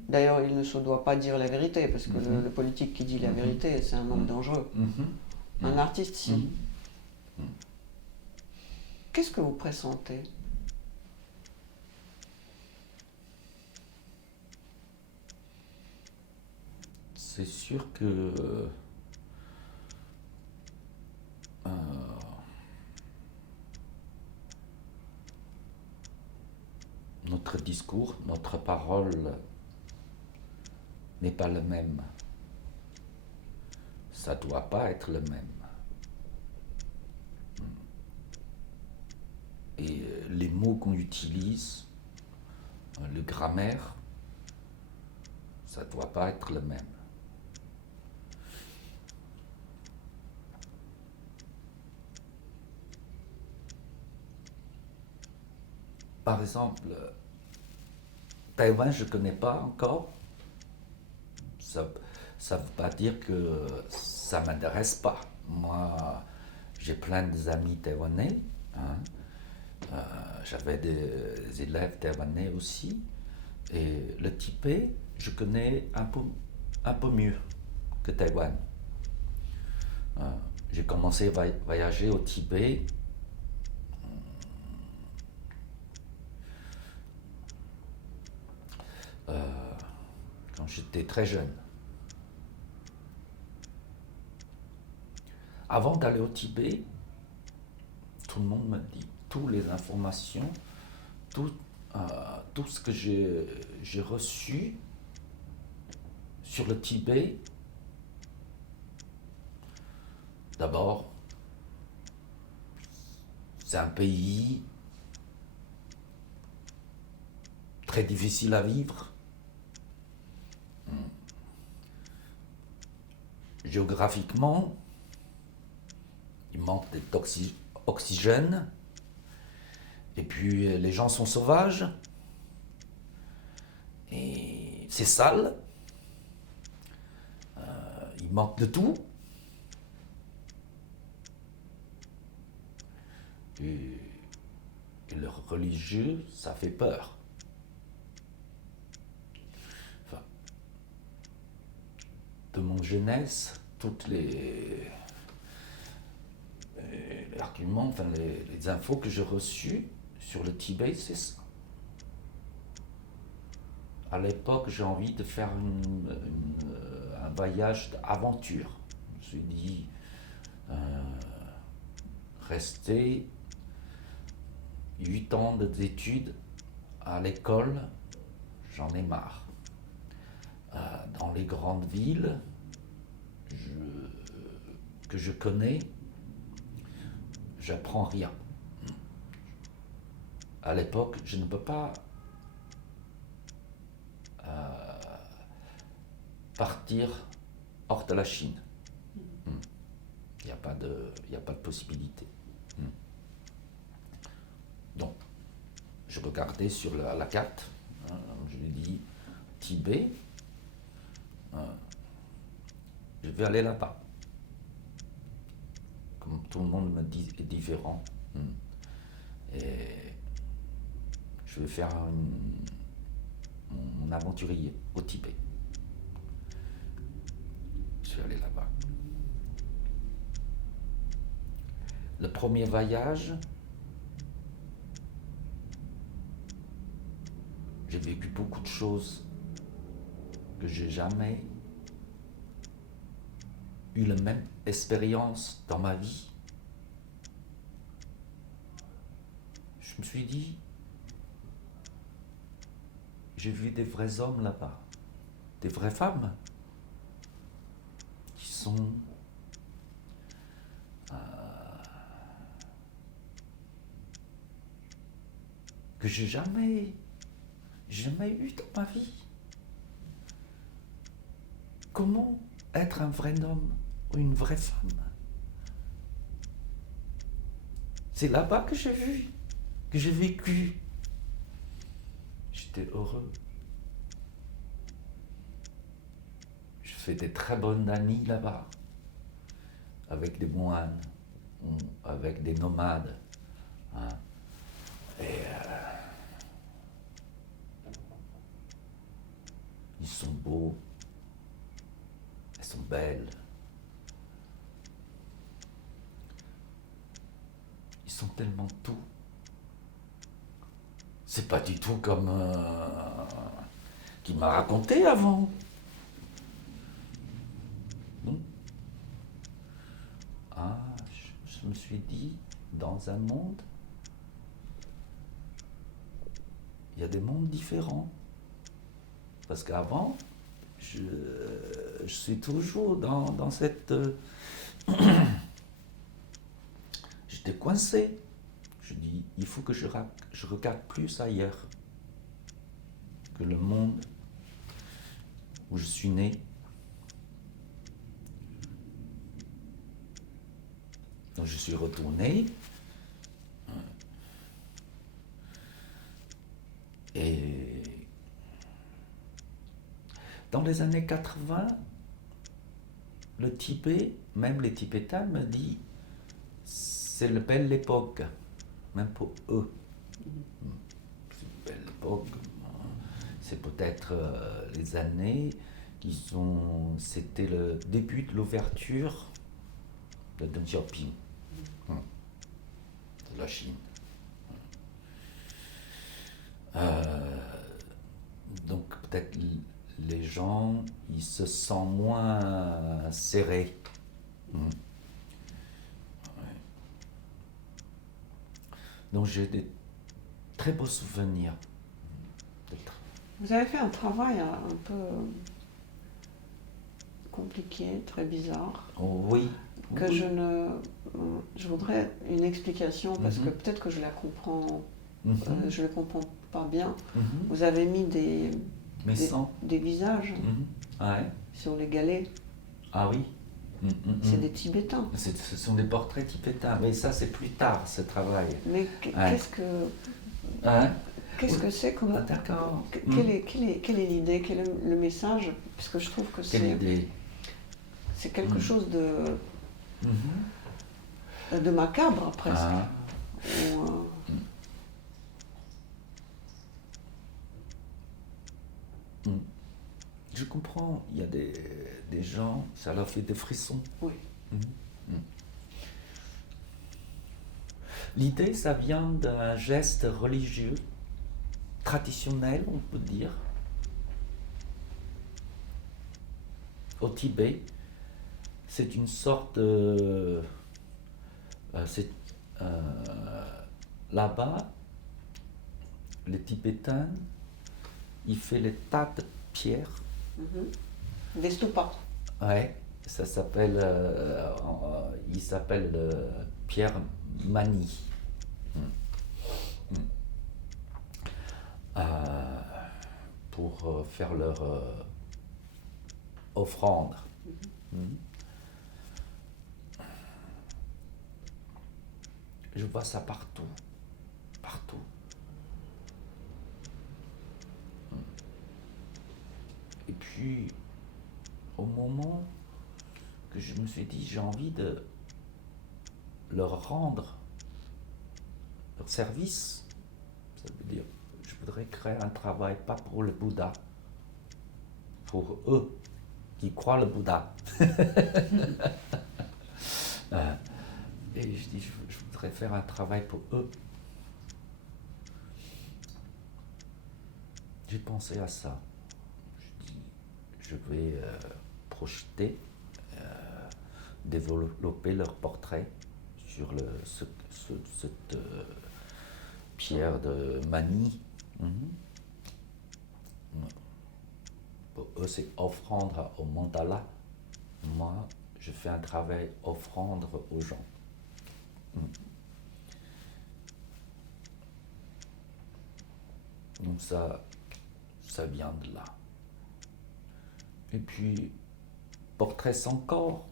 D'ailleurs, il ne se doit pas dire la vérité, parce que le politique qui dit la vérité, c'est un homme dangereux. Un artiste, si. Qu'est-ce que vous pressentez? C'est sûr que notre discours, notre parole n'est pas le même. Ça ne doit pas être le même. Et les mots qu'on utilise, le grammaire, ça ne doit pas être le même. Par exemple, Taïwan, je ne connais pas encore. Ça ne veut pas dire que ça ne m'intéresse pas. Moi, j'ai plein d'amis taïwanais. J'avais des élèves taïwanais aussi. Et le Tibet, je connais un peu mieux que Taïwan. J'ai commencé à voyager au Tibet quand j'étais très jeune. Avant d'aller au Tibet, tout le monde me dit, toutes les informations, tout, tout ce que j'ai reçu sur le Tibet. D'abord, c'est un pays très difficile à vivre. Géographiquement, il manque d'oxygène. Et puis les gens sont sauvages. Et c'est sale. Il manque de tout. Et le religieux, ça fait peur. Enfin, de mon jeunesse, toutes les arguments, enfin les infos que j'ai reçues sur le Tibet, c'est ça. À l'époque, j'ai envie de faire un voyage d'aventure. Je me suis dit, rester 8 ans d'études à l'école, j'en ai marre. Dans les grandes villes que je connais, j'apprends rien. À l'époque, je ne peux pas partir hors de la Chine. Il n'y a pas de possibilité. Donc, je regardais sur la carte, je lui dis Tibet, je vais aller là-bas. Comme tout le monde me dit, est différent. Et je vais faire mon aventurier au Tibet. Je vais aller là-bas. Le premier voyage, j'ai vécu beaucoup de choses que j'ai jamais eu la même expérience dans ma vie. Je me suis dit, j'ai vu des vrais hommes là-bas, des vraies femmes qui sont que j'ai jamais eu dans ma vie. Comment être un vrai homme ou une vraie femme? C'est là-bas que j'ai vu, que j'ai vécu. J'étais heureux. Je fais des très bonnes amies là-bas, avec des moines, ou avec des nomades. Et ils sont beaux, elles sont belles. Ils sont tellement tout. C'est pas du tout comme qu'il m'a raconté avant. Non. Je me suis dit, dans un monde, il y a des mondes différents. Parce qu'avant, je suis toujours dans cette... J'étais coincé. Je dis, il faut que je regarde plus ailleurs que le monde où je suis né. Donc je suis retourné. Et dans les années 80, le Tibet, même les Tibétains me disent, c'est une belle époque, même pour eux. C'est une belle époque. C'est peut-être les années qui sont... C'était le début de l'ouverture de Deng Xiaoping, de la Chine. Donc peut-être les gens, ils se sentent moins serrés. Donc j'ai des très beaux souvenirs. Vous avez fait un travail un peu compliqué, très bizarre, Oh, oui. que oui. je voudrais une explication parce Mhm. que peut-être que je la comprends, Mhm. je le comprends pas bien. Mhm. Vous avez mis Mais sans. des visages Mhm. Ouais. sur les galets. Ah oui. C'est des Tibétains. Ce sont des portraits tibétains, mais ça c'est plus tard ce travail. Mais Ouais. Hein? qu'est-ce que c'est comment, Ah, d'accord. quelle est l'idée, quel est le message? Parce que je trouve que Quelle idée. c'est quelque Mm. chose Mhm. de macabre presque. Ah. Ou, Mm. Je comprends, il y a des gens, ça leur fait des frissons. oui. Mhm. Mm. L'idée, ça vient d'un geste religieux, traditionnel, on peut dire, au Tibet. C'est une sorte de... là-bas, les Tibétains, ils font les tas de pierres. Des stupas. Ouais, ça s'appelle, il s'appelle Pierre Mani. Pour faire leur offrande. Je vois ça partout, partout. Et puis, au moment que je me suis dit, j'ai envie de leur rendre leur service, ça veut dire, je voudrais créer un travail pas pour le Bouddha, pour eux qui croient le Bouddha. Et je dis, je voudrais faire un travail pour eux. J'ai pensé à ça. Je dis, je vais projeter, développer leur portrait sur cette pierre de Mani. Pour eux, c'est offrande au mandala. Moi, je fais un travail offrande aux gens. Donc ça vient de là. Et puis, portrait sans corps.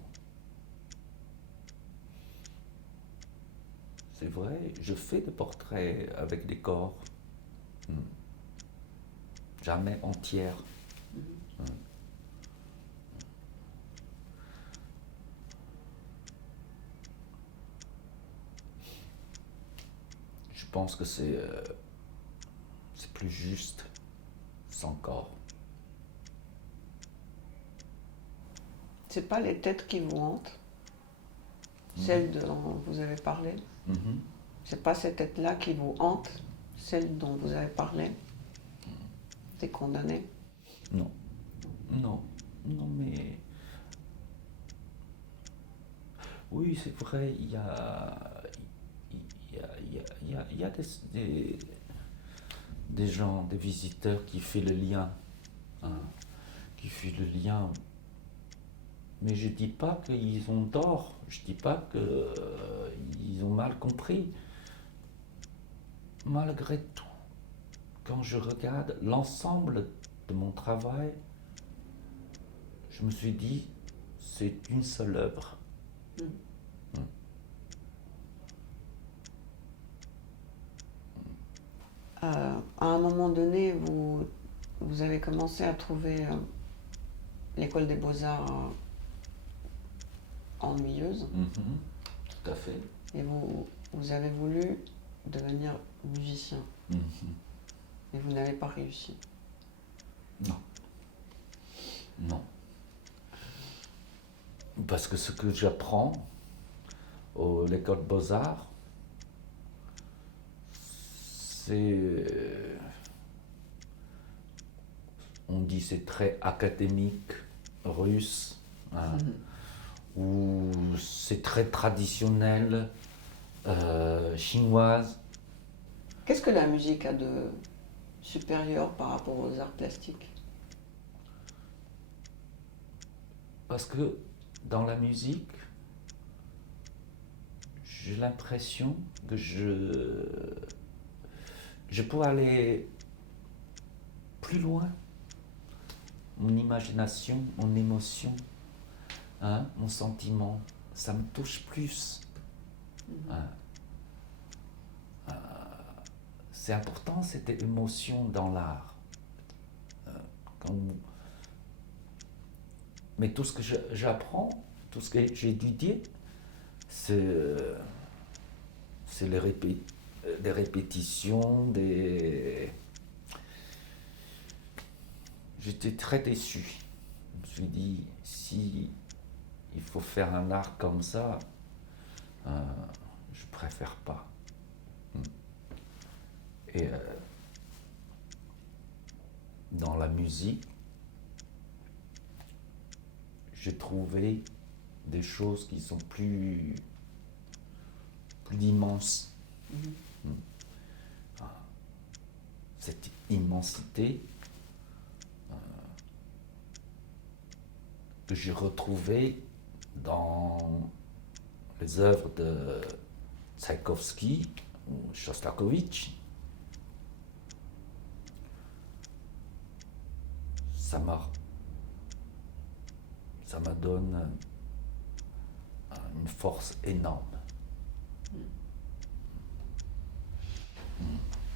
C'est vrai, je fais des portraits avec des corps. Jamais entières. Je pense que c'est plus juste sans corps. C'est pas les têtes qui vous hantent, celles dont vous avez parlé. C'est pas ces têtes-là qui vous hantent, celles dont vous avez parlé. Des condamnés. Non, non, non, mais oui, c'est vrai, il y a des gens, des visiteurs qui font le lien, qui font le lien. Mais je dis pas qu'ils ont tort, je dis pas qu'ils ont mal compris. Malgré tout, quand je regarde l'ensemble de mon travail, je me suis dit, c'est une seule œuvre. À un moment donné, vous avez commencé à trouver l'école des beaux-arts ennuyeuse. Tout à fait. Et vous avez voulu devenir musicien. Et vous n'avez pas réussi. Non. Non. Parce que ce que j'apprends à l'école de Beaux-Arts, c'est... on dit c'est très académique, russe, ou c'est très traditionnel, chinoise. Qu'est-ce que la musique a de supérieur par rapport aux arts plastiques? Parce que dans la musique, j'ai l'impression que je peux aller plus loin. Mon imagination, mon émotion, hein, mon sentiment, ça me touche plus. Hein. C'est important cette émotion dans l'art. Quand- Mais tout ce que j'apprends, tout ce que j'ai étudié, c'est des répétitions, J'étais très déçu. Je me suis dit, si il faut faire un art comme ça, je préfère pas. Et dans la musique, j'ai trouvé des choses qui sont plus immenses. Cette immensité que j'ai retrouvée dans les œuvres de Tchaïkovski ou Shostakovich. Ça me donne une force énorme.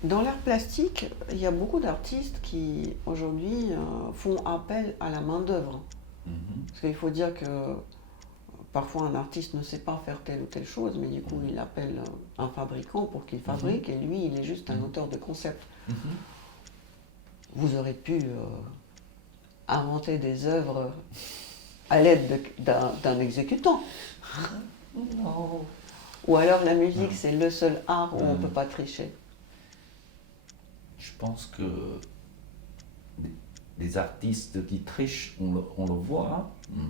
Dans l'art plastique, il y a beaucoup d'artistes qui aujourd'hui font appel à la main-d'œuvre. Parce qu'il faut dire que parfois un artiste ne sait pas faire telle ou telle chose, mais du coup il appelle un fabricant pour qu'il fabrique, et lui il est juste un auteur de concept. Vous aurez pu inventer des œuvres à l'aide d'un exécutant. Non. Ou alors la musique c'est le seul art où on ne peut pas tricher. Je pense que les artistes qui trichent, on le voit. Hein.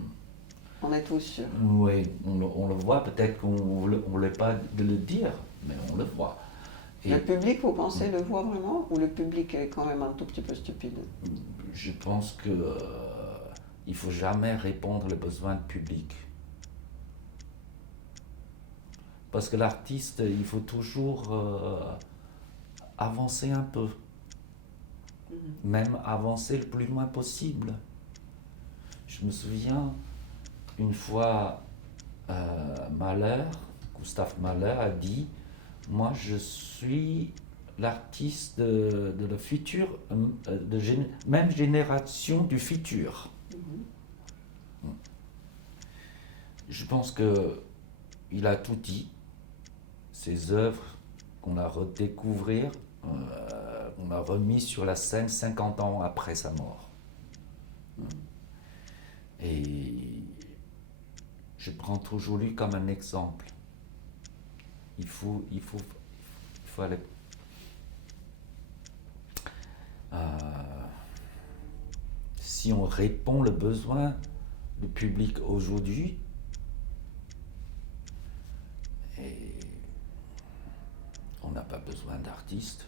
On est tous sûrs. Oui, on le voit, peut-être qu'on ne voulait pas de le dire, mais on le voit. Et Le public, vous pensez, le voit vraiment? Ou le public est quand même un tout petit peu stupide? je pense que il ne faut jamais répondre aux besoins du public. Parce que l'artiste, il faut toujours avancer un peu. Même avancer le plus loin possible. Je me souviens, une fois, Gustave Mahler a dit, moi je suis l'artiste de la future, même génération du futur. Je pense qu'il a tout dit. Ses œuvres qu'on a redécouvert, on a remis sur la scène 50 ans après sa mort. Et je prends toujours lui comme un exemple. Il faut aller. Si on répond le besoin du public aujourd'hui, et on n'a pas besoin d'artistes.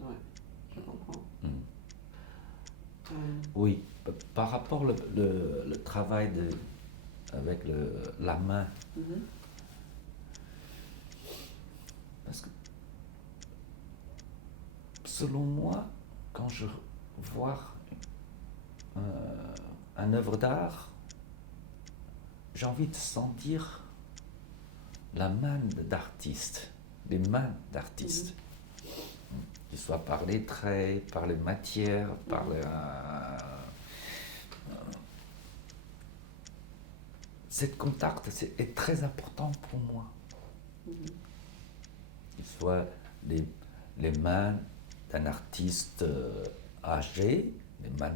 Ouais, je comprends. Oui, par rapport le travail avec la main, parce que selon moi, quand je vois une œuvre d'art, j'ai envie de sentir la main d'artiste, les mains d'artiste. Qu'il soit par les traits, par les matières, par cet contact est très important pour moi. Qu'il soit les mains d'un artiste âgé, les mains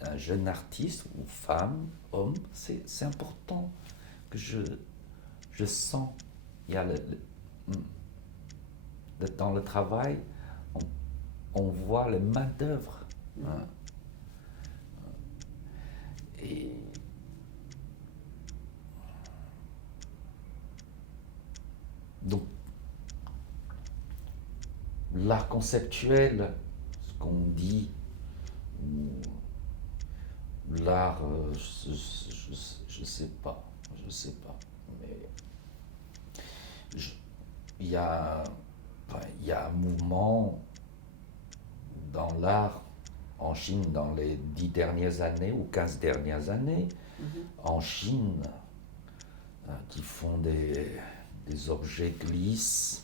d'un jeune artiste, ou femme, homme, c'est important que je sens. Il y a dans le travail, on voit les mains d'œuvre. Hein. Et donc, l'art conceptuel, ce qu'on dit, ou l'art, je sais pas, mais je- il y a, il y a un mouvement dans l'art en Chine dans les 10 dernières années ou 15 dernières années, en Chine, qui font des objets lisses,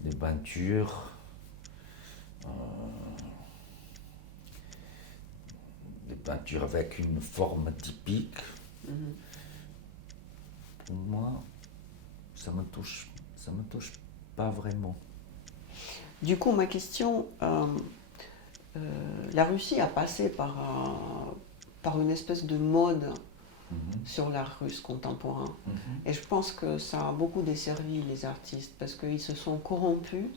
des peintures, des peintures avec une forme typique. Pour moi, ça me touche pas vraiment. Du coup, ma question, la Russie a passé par une espèce de mode sur l'art russe contemporain. Et je pense que ça a beaucoup desservi les artistes parce qu'ils se sont corrompus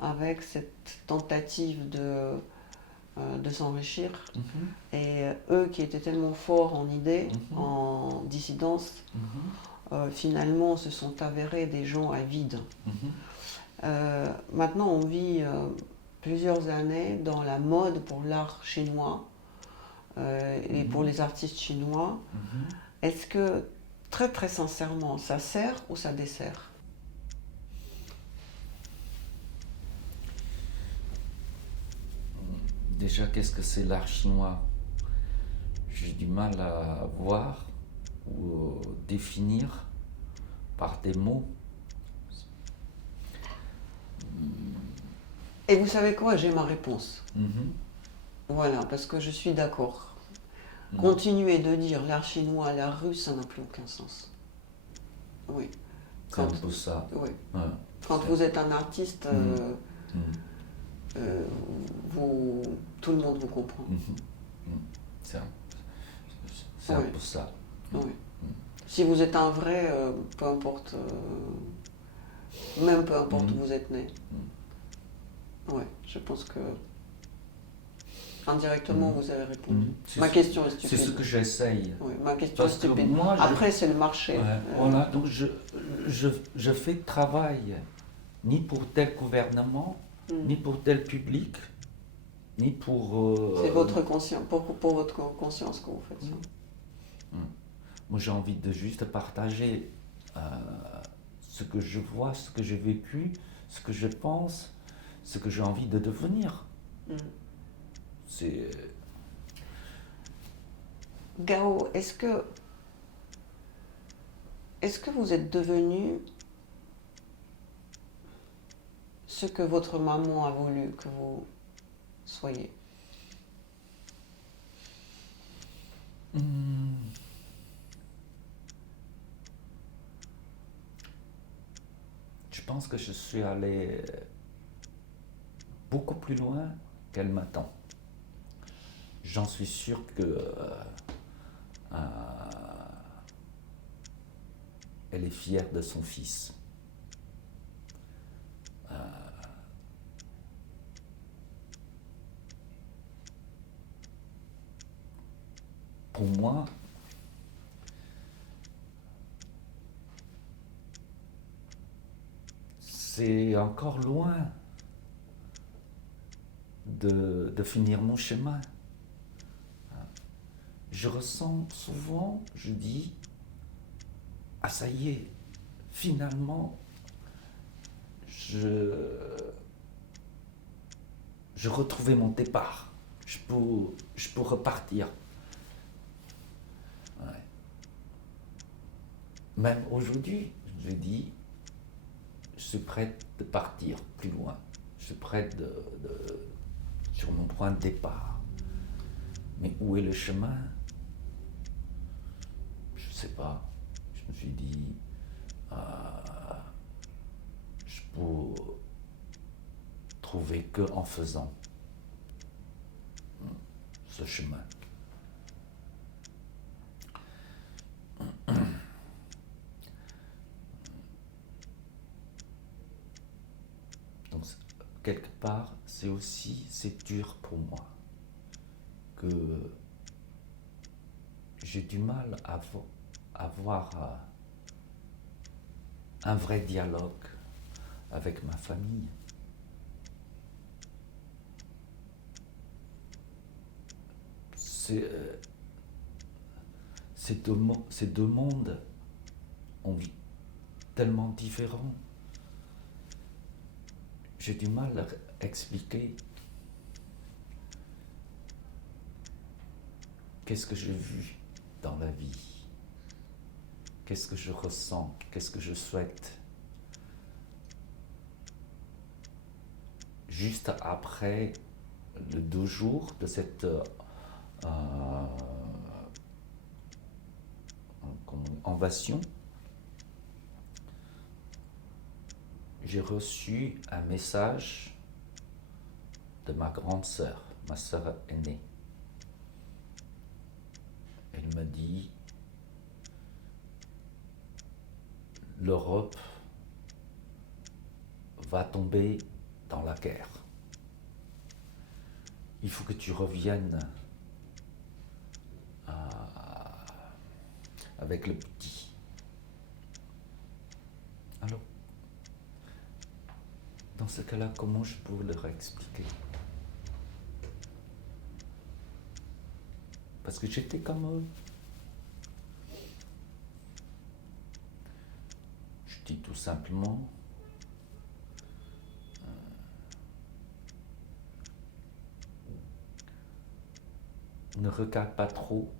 avec cette tentative de s'enrichir. Et eux qui étaient tellement forts en idées, en dissidence, finalement se sont avérés des gens avides. Maintenant, on vit plusieurs années dans la mode pour l'art chinois et pour les artistes chinois. Est-ce que, très très sincèrement, ça sert ou ça dessert? Déjà, qu'est-ce que c'est l'art chinois? J'ai du mal à voir ou définir par des mots. Et vous savez quoi? J'ai ma réponse. Voilà, parce que je suis d'accord. Continuer de dire l'art chinois, l'art russe, ça n'a plus aucun sens. Oui. C'est un peu ça. Oui. Ouais. Quand vous êtes un artiste, tout le monde vous comprend. C'est un peu ça. Oui. Si vous êtes un vrai, peu importe, même peu importe où vous êtes né. Oui, je pense que indirectement vous avez répondu. Ma question est stupide. C'est ce que j'essaye. Oui, ma question Parce est que stupide. moi, Après, c'est le marché. Ouais, voilà, donc je fais travail ni pour tel gouvernement, ni pour tel public, ni pour... C'est votre conscience, pour votre conscience que vous faites ça. Moi, j'ai envie de juste partager ce que je vois, ce que j'ai vécu, ce que je pense, ce que j'ai envie de devenir. C'est... Gao, est-ce que vous êtes devenu ce que votre maman a voulu que vous soyez? Je pense que je suis allé beaucoup plus loin qu'elle m'attend. J'en suis sûr que elle est fière de son fils. Pour moi, c'est encore loin de finir mon chemin. Je ressens souvent, je dis, ah ça y est, finalement, je retrouvais mon départ. Je peux repartir. Ouais. Même aujourd'hui, je dis, je suis prêt de partir plus loin. Je suis prêt sur mon point de départ. Mais où est le chemin? Je ne sais pas. Je me suis dit, je peux trouver que en faisant ce chemin. Donc, quelque part, c'est dur pour moi que j'ai du mal à avoir un vrai dialogue avec ma famille. ces deux mondes tellement différents. J'ai du mal à expliquer qu'est-ce que j'ai vu dans la vie, qu'est-ce que je ressens, qu'est-ce que je souhaite. Juste après les 2 jours de cette invasion, j'ai reçu un message de ma grande sœur, ma sœur aînée. Elle me dit, l'Europe va tomber dans la guerre. Il faut que tu reviennes avec le petit. Alors, dans ce cas-là, comment je peux leur expliquer? Parce que j'étais comme eux. Je dis tout simplement, ne regarde pas trop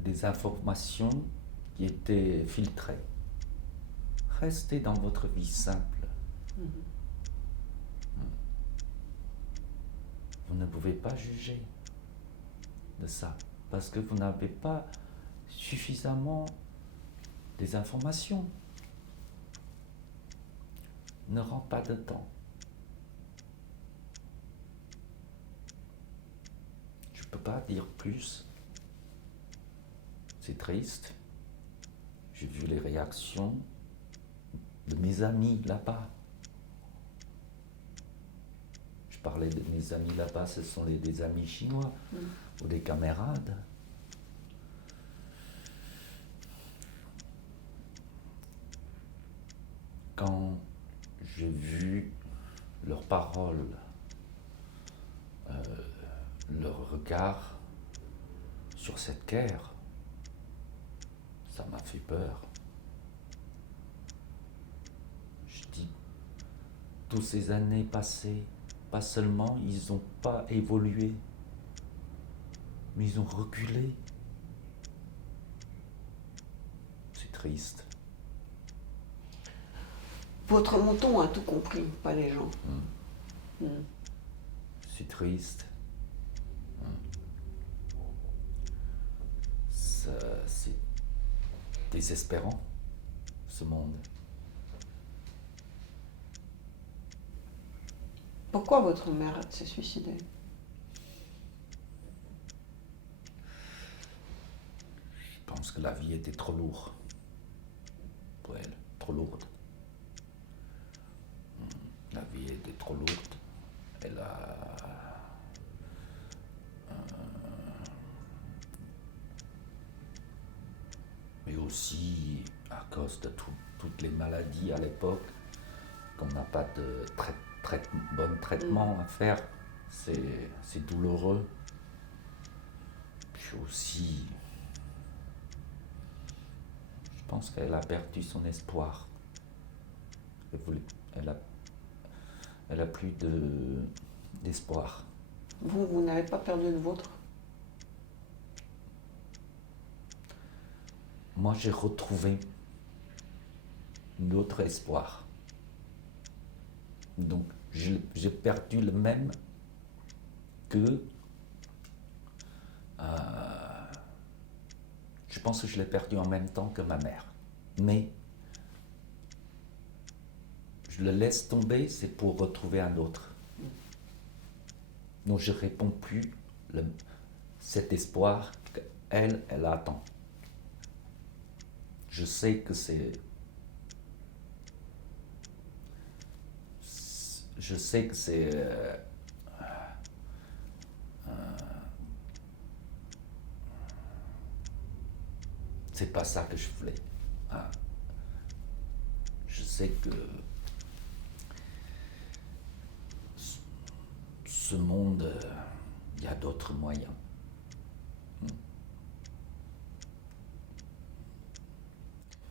des informations qui étaient filtrées. Restez dans votre vie simple. Vous ne pouvez pas juger de ça parce que vous n'avez pas suffisamment des informations. Ne rends pas de temps. Je ne peux pas dire plus. C'est triste. J'ai vu les réactions de mes amis là-bas. Je parlais de mes amis là-bas, ce sont des amis chinois ou des camarades. Quand j'ai vu leurs paroles, leur regard sur cette guerre, ça m'a fait peur. Je dis, toutes ces années passées, pas seulement ils n'ont pas évolué, mais ils ont reculé. C'est triste. Votre menton a tout compris, pas les gens. C'est triste. C'est désespérant, ce monde. Pourquoi votre mère s'est suicidée? Je pense que la vie était trop lourde pour elle, trop lourde. La vie était trop lourde. Elle a... mais aussi à cause de toutes les maladies à l'époque, qu'on n'a pas de bon traitement à faire, c'est douloureux. Puis aussi, je pense qu'elle a perdu son espoir. Elle a plus d'espoir. Vous n'avez pas perdu le vôtre? Moi, j'ai retrouvé d'autres espoirs. Donc, j'ai perdu le même que... je pense que je l'ai perdu en même temps que ma mère. Mais je le laisse tomber, c'est pour retrouver un autre. Donc, je ne réponds plus cet espoir qu'elle attend. Je sais que c'est c'est pas ça que je voulais. Je sais que ce monde, il y a d'autres moyens.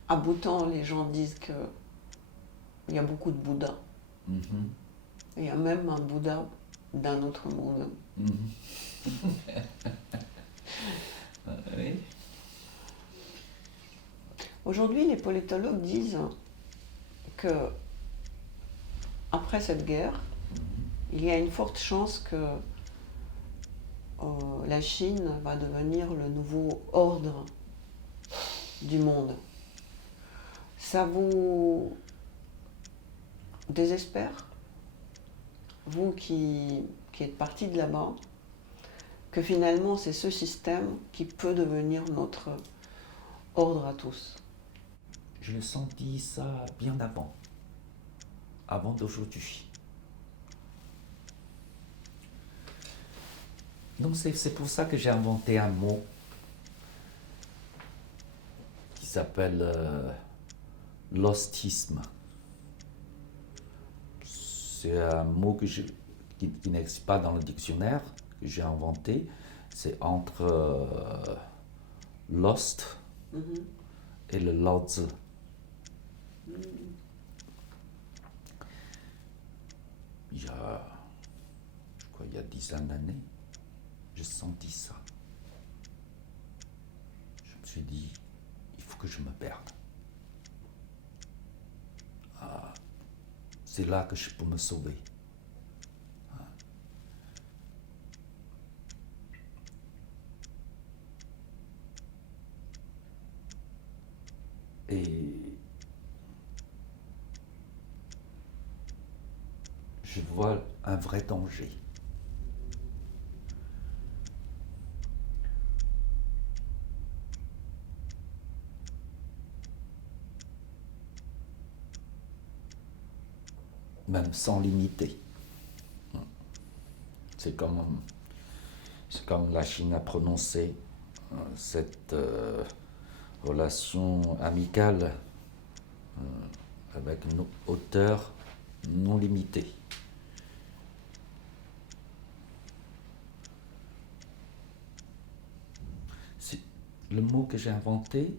À Bhoutan, les gens disent qu'il y a beaucoup de Bouddhas. Mhm. Il y a même un Bouddha d'un autre monde. Oui. Aujourd'hui, les politologues disent que après cette guerre, il y a une forte chance que la Chine va devenir le nouveau ordre du monde. Ça vous désespère, vous qui êtes parti de là-bas, que finalement c'est ce système qui peut devenir notre ordre à tous? Je le sentis ça bien avant d'aujourd'hui. Donc c'est pour ça que j'ai inventé un mot qui s'appelle l'ostisme. C'est un mot qui n'existe pas dans le dictionnaire, que j'ai inventé. C'est entre l'ost et le Lao-Tzu. Il y a 10 d'années, j'ai senti ça. Je me suis dit, il faut que je me perde. C'est là que je peux me sauver. Et je vois un vrai danger. Même sans limiter. C'est comme la Chine a prononcé cette relation amicale avec une hauteur non limitée. Le mot que j'ai inventé,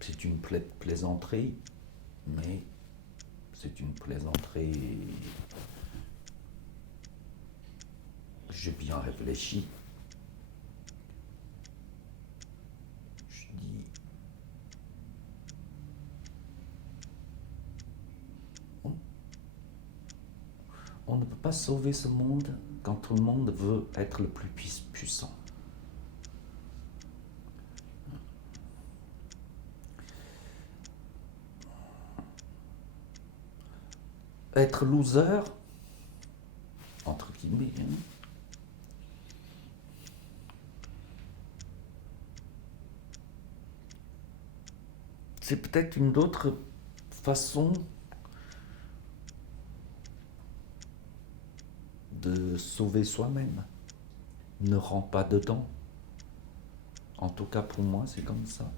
c'est une plaisanterie, mais c'est une plaisanterie que j'ai bien réfléchi. Je dis, on ne peut pas sauver ce monde quand tout le monde veut être le plus puissant. Être loser, entre guillemets, c'est peut-être une autre façon de sauver soi-même. Ne rentre pas dedans. En tout cas, pour moi, c'est comme ça.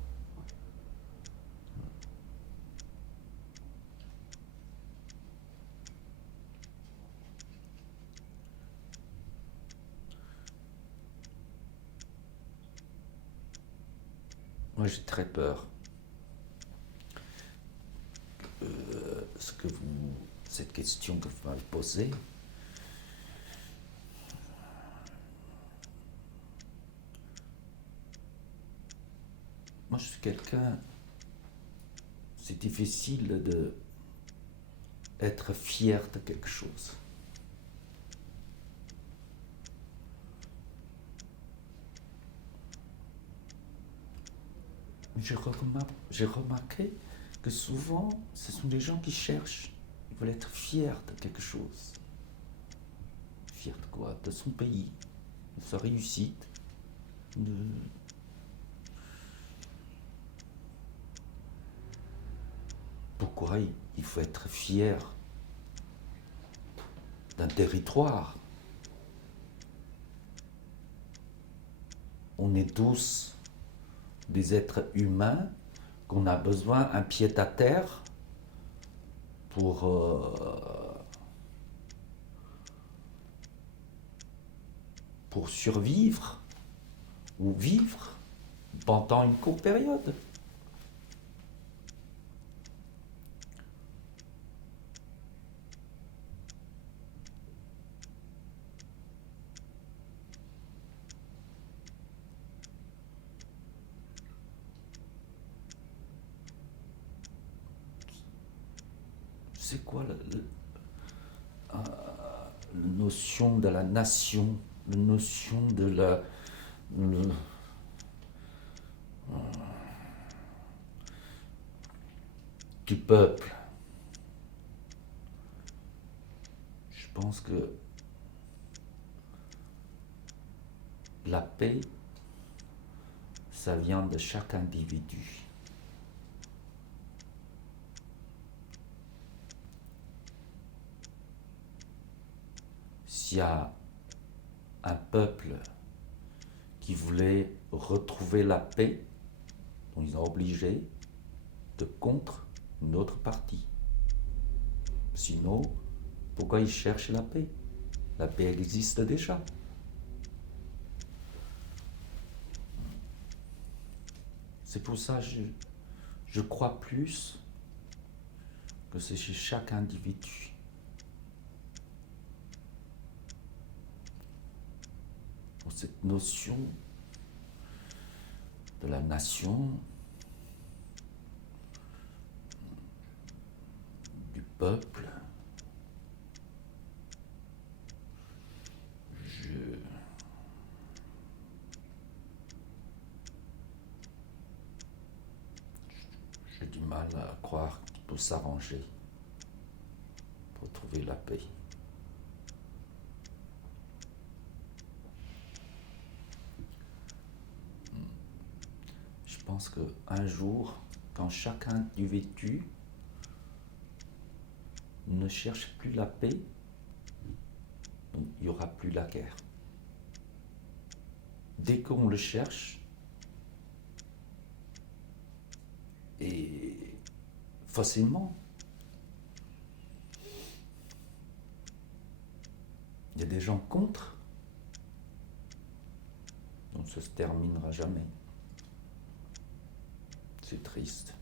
Moi, j'ai très peur. Cette question que vous m'avez posée, moi, je suis quelqu'un, c'est difficile d'être fier de quelque chose. J'ai remarqué que souvent, ce sont des gens qui cherchent, ils veulent être fiers de quelque chose. Fiers de quoi? De son pays, de sa réussite, Pourquoi il faut être fier d'un territoire? On est tous des êtres humains, qu'on a besoin un pied à terre pour pour survivre ou vivre pendant une courte période. C'est quoi la notion de la nation, la notion de du peuple? Je pense que la paix, ça vient de chaque individu. S'il y a un peuple qui voulait retrouver la paix, donc ils sont obligés de contre une autre partie. Sinon, pourquoi ils cherchent la paix? La paix existe déjà. C'est pour ça que je crois plus que c'est chez chaque individu. Pour cette notion de la nation, du peuple, j'ai du mal à croire qu'il peut s'arranger pour trouver la paix. Je pense qu'un jour, quand chaque individu ne cherche plus la paix, donc il n'y aura plus la guerre. Dès qu'on le cherche, et facilement, il y a des gens contre, donc ça se terminera jamais. C'est triste.